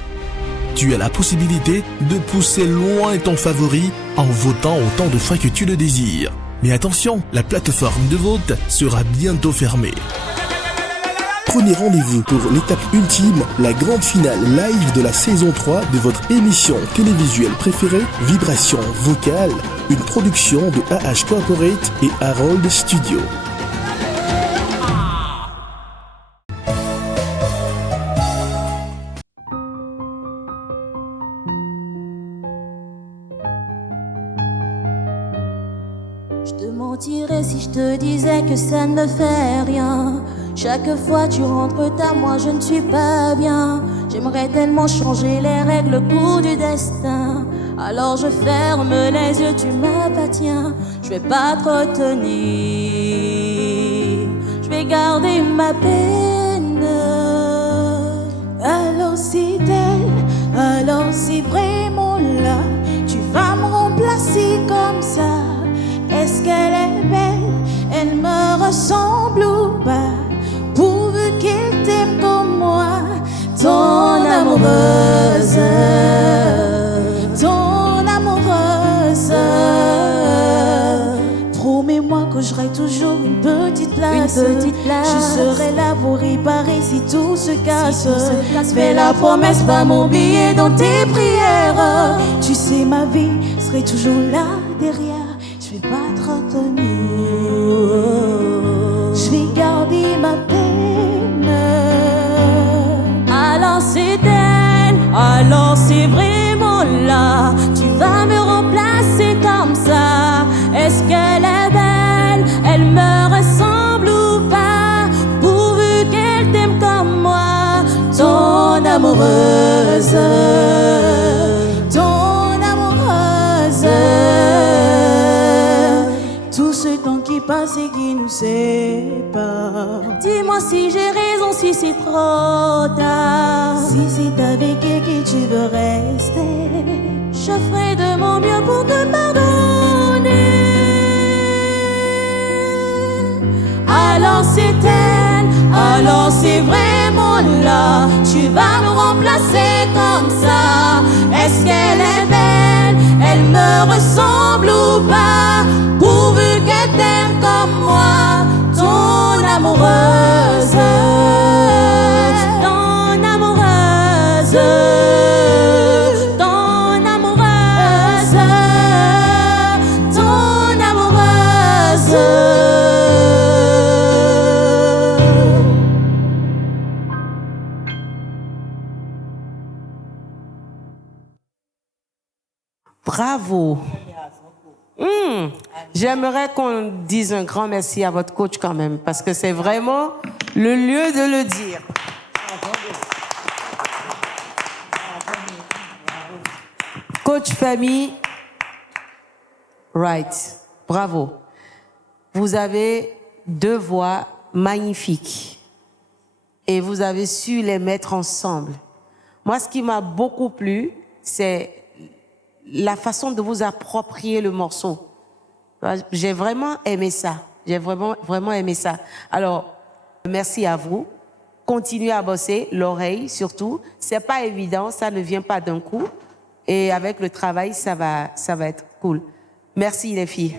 Tu as la possibilité de pousser loin ton favori en votant autant de fois que tu le désires. Mais attention, la plateforme de vote sera bientôt fermée. Prenez rendez-vous pour l'étape ultime, la grande finale live de la saison 3 de votre émission télévisuelle préférée, Vibration Vocale, une production de AH Corporate et Harold Studio. Je te mentirais si je te disais que ça ne me fait rien. Chaque fois tu rentres à moi, je ne suis pas bien. J'aimerais tellement changer les règles pour du destin. Alors je ferme les yeux, tu m'appartiens. Je vais pas te retenir, je vais garder ma peine. Alors c'est elle, alors c'est vraiment là. Tu vas me remplacer comme ça. Est-ce qu'elle est belle, elle me ressemble ou pas? Pourvu qu'elle t'aime comme moi, ton amoureuse, ton amoureuse. Promets-moi que j'aurai toujours une petite place, Je serai là pour réparer si tout se casse. Fais la promesse, pas m'oublier dans tes prières. Tu sais ma vie serait toujours là derrière. Je vais pas te retenir, je vais garder ma peine. Alors c'est elle, alors c'est vraiment là. Tu vas me remplacer comme ça. Est-ce qu'elle est belle, elle me ressemble ou pas? Pourvu qu'elle t'aime comme moi, ton amoureuse, ton amoureuse. Tout ce temps qui passe et qui nous sépare. Dis-moi si j'ai raison, si c'est trop tard. Si c'est avec elle que tu veux rester, je ferai de mon mieux pour te pardonner. Alors c'est elle, alors c'est vraiment là. Tu vas me remplacer comme ça. Est-ce qu'elle est belle, elle me ressemble ou pas? Pourvu qu'elle t'aime comme moi, ton amoureuse, ton amoureuse, ton amoureuse, ton amoureuse. Bravo. J'aimerais qu'on dise un grand merci à votre coach quand même, parce que c'est vraiment le lieu de le dire. Coach Famille, right, bravo. Vous avez deux voix magnifiques et vous avez su les mettre ensemble. Moi, ce qui m'a beaucoup plu, c'est la façon de vous approprier le morceau. J'ai vraiment aimé ça. J'ai vraiment aimé ça. Alors, merci à vous. Continuez à bosser, l'oreille surtout. C'est pas évident, ça ne vient pas d'un coup. Et avec le travail, ça va être cool. Merci les filles.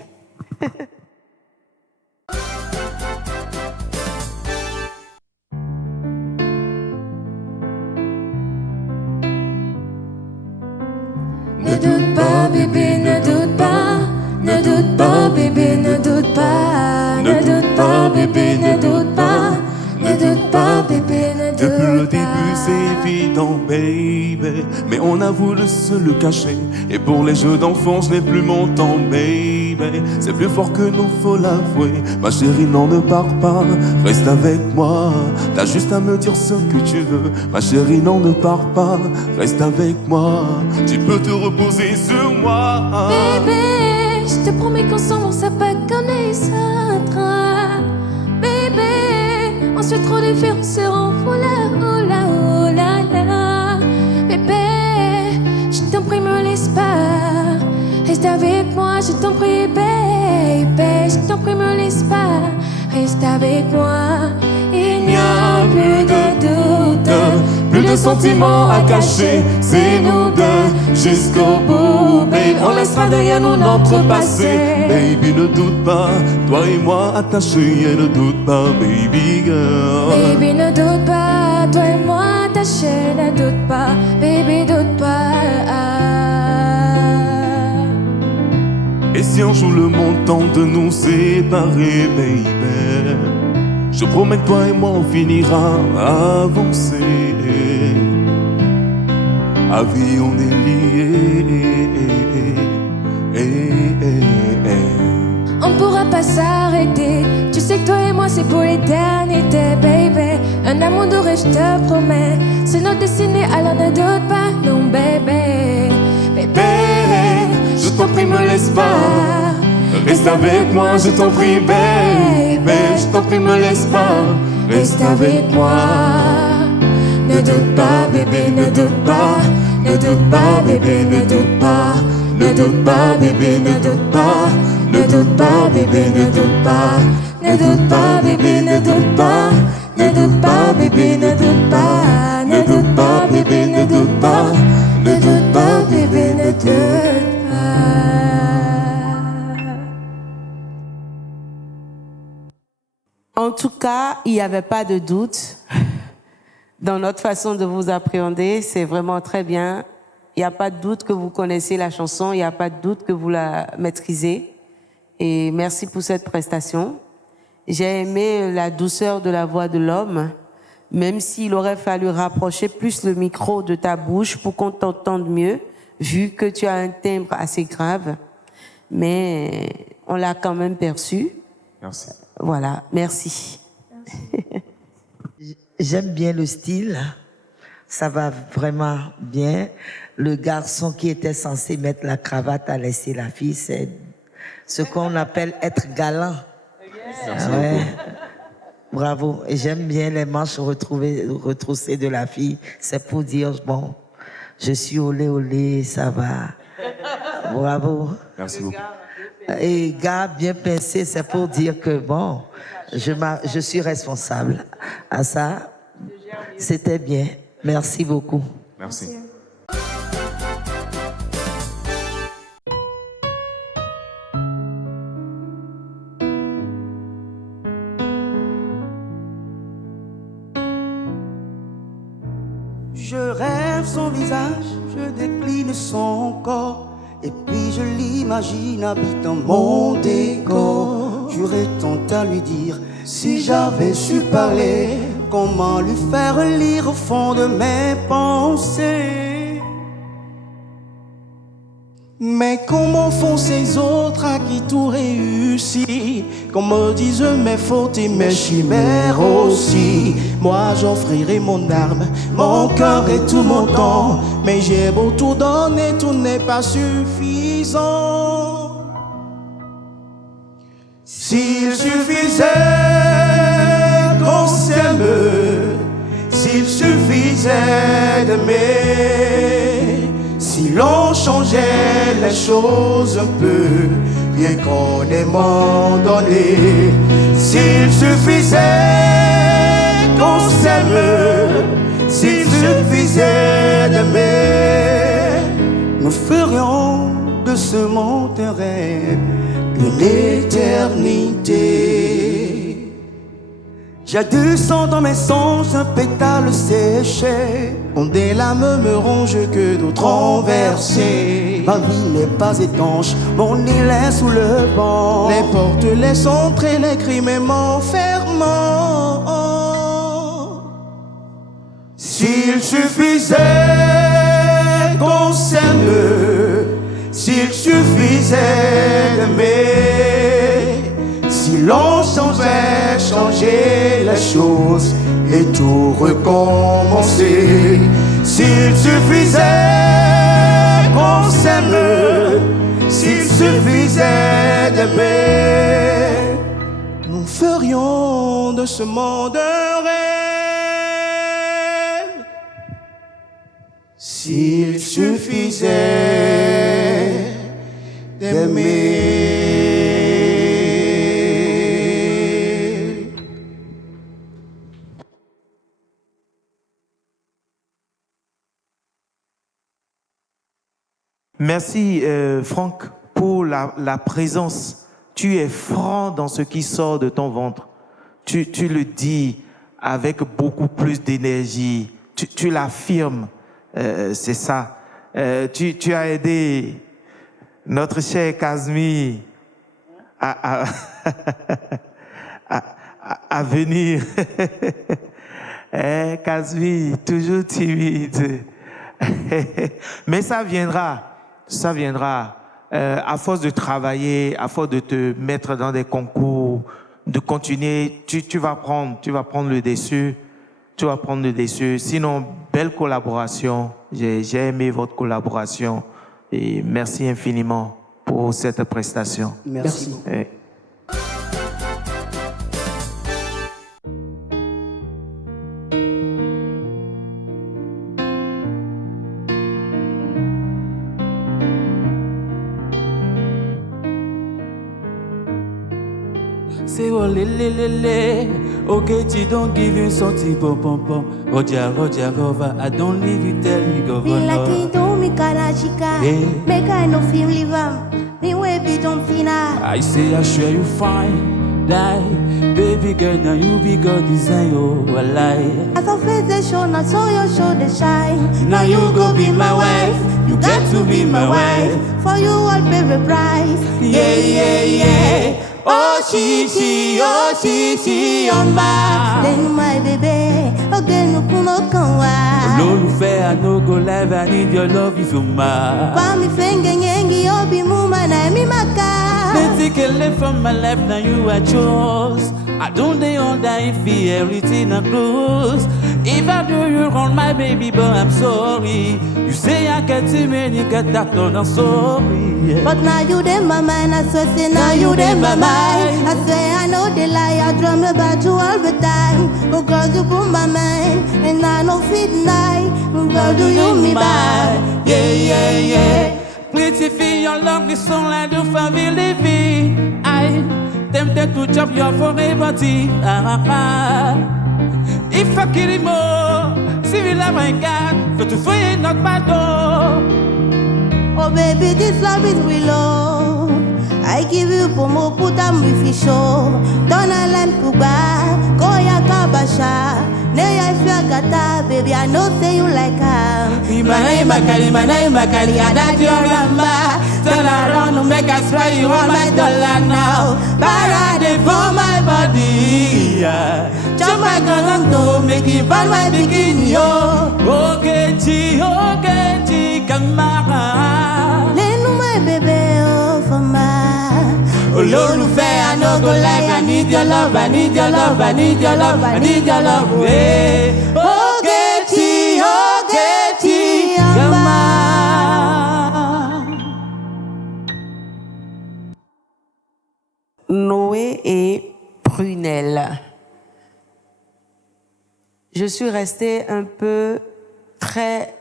Ne doute pas, bébé, ne doute pas. Ne doute pas, bébé, ne doute pas. Ne doute pas, bébé, ne doute pas. Ne doute pas, bébé, ne doute pas. Depuis le début, c'est évident, baby. Mais on a voulu se le cacher. Et pour les jeux d'enfants, je n'ai plus mon temps, baby. baby. C'est plus fort que nous, faut l'avouer. Ma chérie, non, ne pars pas, reste avec moi. T'as juste à me dire ce que tu veux. Ma chérie, non, ne pars pas, reste avec moi. Tu peux te reposer sur moi. Bébé, je te promets qu'ensemble on s'appelle comme les autres. Bébé, on se fait trop différents, oh là, oh là, oh là là. Bébé, je t'en prie, me laisse pas. Reste avec moi, je t'en prie, bébé. Je t'en prie, me laisse pas. Reste avec moi. Il n'y a plus de doute, plus de sentiments à cacher. C'est nous deux jusqu'au bout, babe. On laissera derrière nous notre passé. Baby, ne doute pas, toi et moi attachés. Ne doute pas, baby girl. Baby, ne doute pas, toi et moi attachés. Ne doute pas, baby, doute pas. Et si un jour le monde tente de nous séparer, baby, je promets que toi et moi on finira à avancer. À vie on est liés. On ne pourra pas s'arrêter. Tu sais que toi et moi c'est pour l'éternité, baby. Un amour de rêve, je te promets. C'est notre destinée, alors ne doute pas, non, bébé. Bébé, je t'en prie, me laisse pas. Reste avec moi, je t'en prie, baby. Je t'en prie, me laisse pas. Reste avec moi. Ne doute pas, bébé, ne doute pas. Ne doute pas, bébé, ne doute pas. Ne doute pas, bébé, ne doute pas. Ne doute pas, bébé, ne doute pas. Ne doute pas, bébé, ne doute pas. Ne doute pas, bébé, ne doute pas. Ne doute pas, bébé, ne doute pas. Ne doute pas, bébé, ne doute pas. En tout cas, il n'y avait pas de doute dans notre façon de vous appréhender. C'est vraiment très bien. Il n'y a pas de doute que vous connaissez la chanson. Il n'y a pas de doute que vous la maîtrisez. Et merci pour cette prestation. J'ai aimé la douceur de la voix de l'homme, même s'il aurait fallu rapprocher plus le micro de ta bouche pour qu'on t'entende mieux, vu que tu as un timbre assez grave. Mais on l'a quand même perçu. Merci. Voilà, merci. J'aime bien le style. Ça va vraiment bien. Le garçon qui était censé mettre la cravate a laissé la fille. C'est ce qu'on appelle être galant. Merci ouais. Bravo. Et j'aime bien les manches retroussées de la fille. C'est pour dire, bon, je suis olé olé, ça va. Bravo. Merci beaucoup. Et gars bien pincé, c'est pour dire que bon, je suis responsable. À ça, c'était bien. Merci beaucoup. Merci. Je rêve son visage, je décline son corps. Et puis je l'imagine habitant mon décor. J'aurais tant à lui dire si j'avais su parler. Comment lui faire lire au fond de mes pensées. Mais comment font ces autres à qui tout réussit? Qu'on me dise mes fautes et mes chimères aussi. Moi j'offrirai mon âme, mon cœur et tout mon temps. Mais j'ai beau tout donner, tout n'est pas suffisant. S'il suffisait qu'on s'aime, s'il suffisait d'aimer, si l'on changeait les choses un peu, bien qu'on ait abandonné. S'il suffisait qu'on s'aime, s'il suffisait d'aimer, nous ferions de ce monde un rêve, une éternité. J'ai du sang dans mes songes, un pétale séché, dont des larmes me rongent que d'autres ont versé. Ma vie n'est pas étanche, mon île est sous le vent. Les portes laissent entrer les crimes et m'enfermant. S'il suffisait qu'on s'aime, s'il suffisait d'aimer, si l'on savait changer les choses et tout recommencer, s'il suffisait qu'on s'aime, s'il suffisait d'aimer, nous ferions de ce monde un rêve. S'il suffisait d'aimer. Merci Franck pour la présence. Tu es franc dans ce qui sort de ton ventre. Tu le dis avec beaucoup plus d'énergie. Tu l'affirmes. C'est ça. Tu as aidé notre cher Kazmi à venir. Kazmi, toujours timide. Mais ça viendra. Ça viendra. À force de travailler, à force de te mettre dans des concours, de continuer, tu vas prendre le dessus. Tu vas prendre le dessus. Sinon, belle collaboration. J'ai aimé votre collaboration. Et merci infiniment pour cette prestation. Merci. Say oh le, okay, you don't give him something pom pom pom. Roger, over. I don't leave you, tell me Me governor. like it don't make a chica. Make I no feel live me way be don't fina. I say I swear you fine, die, baby girl. Now you be God design, oh I lie. As I face the show, now so your show the shine. Now you go be my wife. You got to be my wife. For you I'll pay the price. Yeah. Oh she, oh my. Then my baby, again no kuno kanwa. Olólùfẹ́, I no go live. I need your love if you mad. Pa mi fenge nyengi obi muma na mi maka. They take a life from my life, now you are chose. I don't dey under if everything I close. If I do you wrong, my baby, but I'm sorry. You say I get too many, get that done, I'm sorry. But now you in my mind, I swear say now you in my mind. I swear I know the lie, I dream about you all the time. Oh girl, you blew my mind, and I know fit night. Girl, do you me bad? Yeah. Pretty feel your love, this song I do for me living. I tempted to chop your forever tea. If I kill him more, see me love my God, for to free not my door. Oh baby, this love is real love. I give you pomo, put am with fish show. Don't alarm kuba, go ya kabasha. Neya if you gata, baby, I know say you like her. Manai makali, I that your ramba. Turn around to make us spray you on my dollar now. Parade for my body. Jump my gun to make it burn my bikini, yo. Okechi, kamara. Lenu my baby, oh for my. Olólùfẹ́, I no go lie. I need your love, I need your love, I need your love, I need your love. Okechi, kamara. Noé et Prunelle. Je suis restée un peu très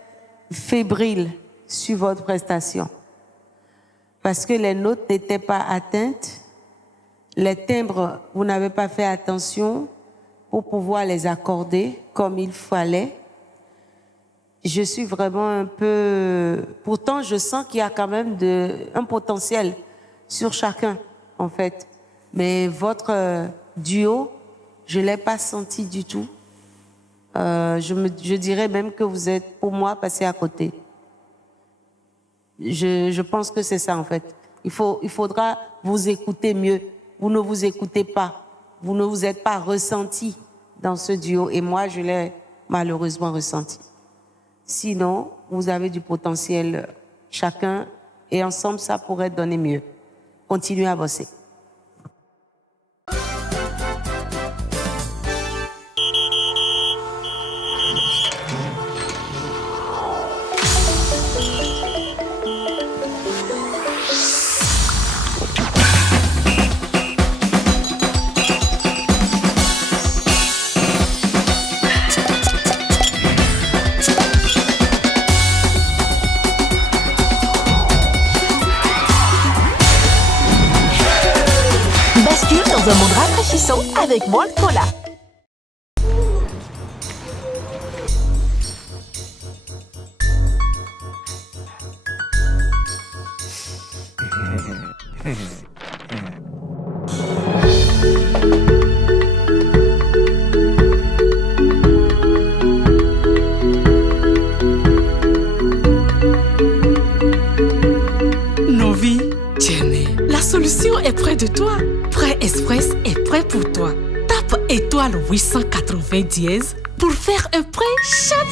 fébrile sur votre prestation parce que les notes n'étaient pas atteintes, les timbres, vous n'avez pas fait attention pour pouvoir les accorder comme il fallait. Je suis vraiment un peu... Pourtant, je sens qu'il y a quand même un potentiel sur chacun, en fait. Mais votre duo, je ne l'ai pas senti du tout. Je dirais même que vous êtes, pour moi, passé à côté. Je pense que c'est ça, en fait. Il faudra vous écouter mieux. Vous ne vous écoutez pas. Vous ne vous êtes pas ressenti dans ce duo. Et moi, je l'ai malheureusement ressenti. Sinon, vous avez du potentiel. Chacun Et ensemble, ça pourrait donner mieux. Continuez à bosser. Dans un monde rafraîchissant avec World Cola. Novi, Jenny, la solution est près de toi. Prêt Express est prêt pour toi. Tape étoile 880 dièse pour faire un prêt chap.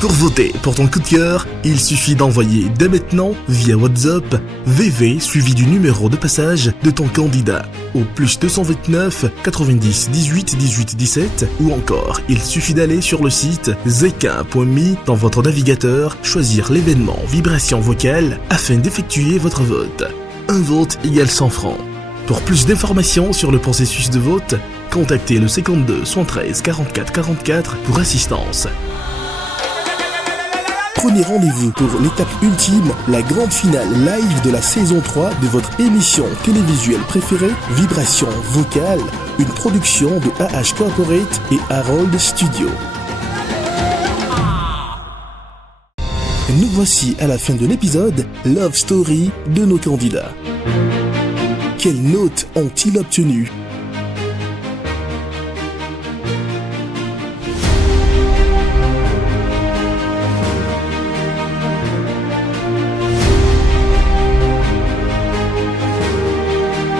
Pour voter pour ton coup de cœur, il suffit d'envoyer dès maintenant via WhatsApp VV suivi du numéro de passage de ton candidat au plus 229 90 18 18 17 ou encore il suffit d'aller sur le site zeka.me dans votre navigateur, choisir l'événement vibration vocale afin d'effectuer votre vote. Un vote égale 100 francs. Pour plus d'informations sur le processus de vote, contactez le 52 113 44 44 pour assistance. Prenez rendez-vous pour l'étape ultime, la grande finale live de la saison 3 de votre émission télévisuelle préférée, Vibration Vocale, une production de AH Corporate et Harold Studio. Nous voici à la fin de l'épisode Love Story de nos candidats. Quelles notes ont-ils obtenues ?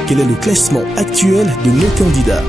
Quel est le classement actuel de nos candidats ?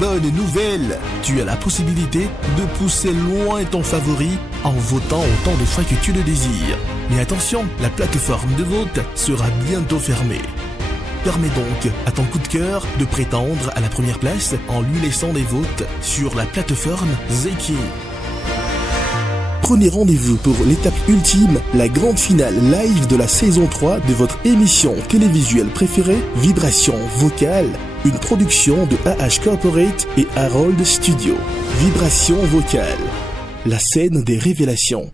Bonne nouvelle! Tu as la possibilité de pousser loin ton favori en votant autant de fois que tu le désires. Mais attention, la plateforme de vote sera bientôt fermée. Permets donc à ton coup de cœur de prétendre à la première place en lui laissant des votes sur la plateforme Zeki. Prenez rendez-vous pour l'étape ultime, la grande finale live de la saison 3 de votre émission télévisuelle préférée, Vibration Vocale, une production de AH Corporate et Harold Studio. Vibration Vocale, la scène des révélations.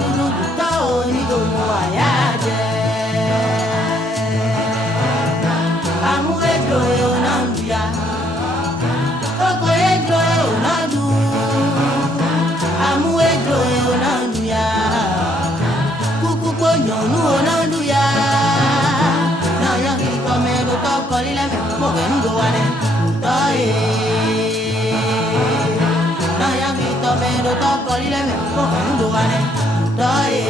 dudu duta oni do mo ayaje. Amu edro e onanduya. Oko edro e onandu. Amu edro e onanduya. Kuku ponyo nu onanduya. Na yangi kome do to kolile me mo gendo wane. Utae. Na yangi kome do to kolile me mo gendo wane. Utae.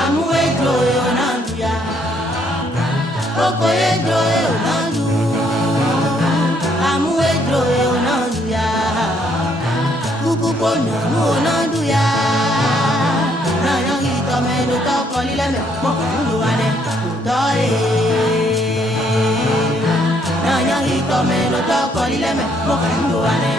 Amu edro e onanduya. Oko edro e onandu. Amu edro e onanduya. Kuku ponyo nu onanduya. Na yangi tome do to kolile me mo kandu wane. Utae. Na yangi tome do to kolile me mo kandu wane.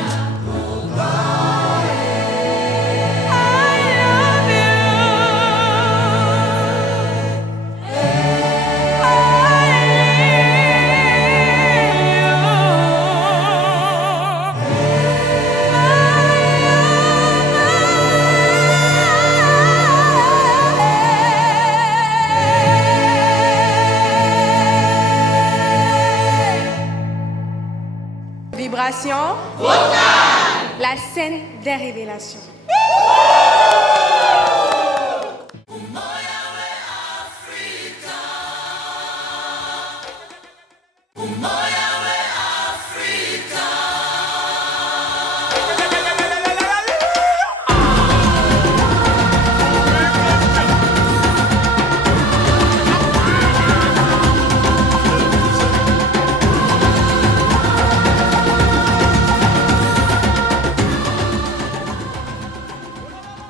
Vibration. La scène des révélations.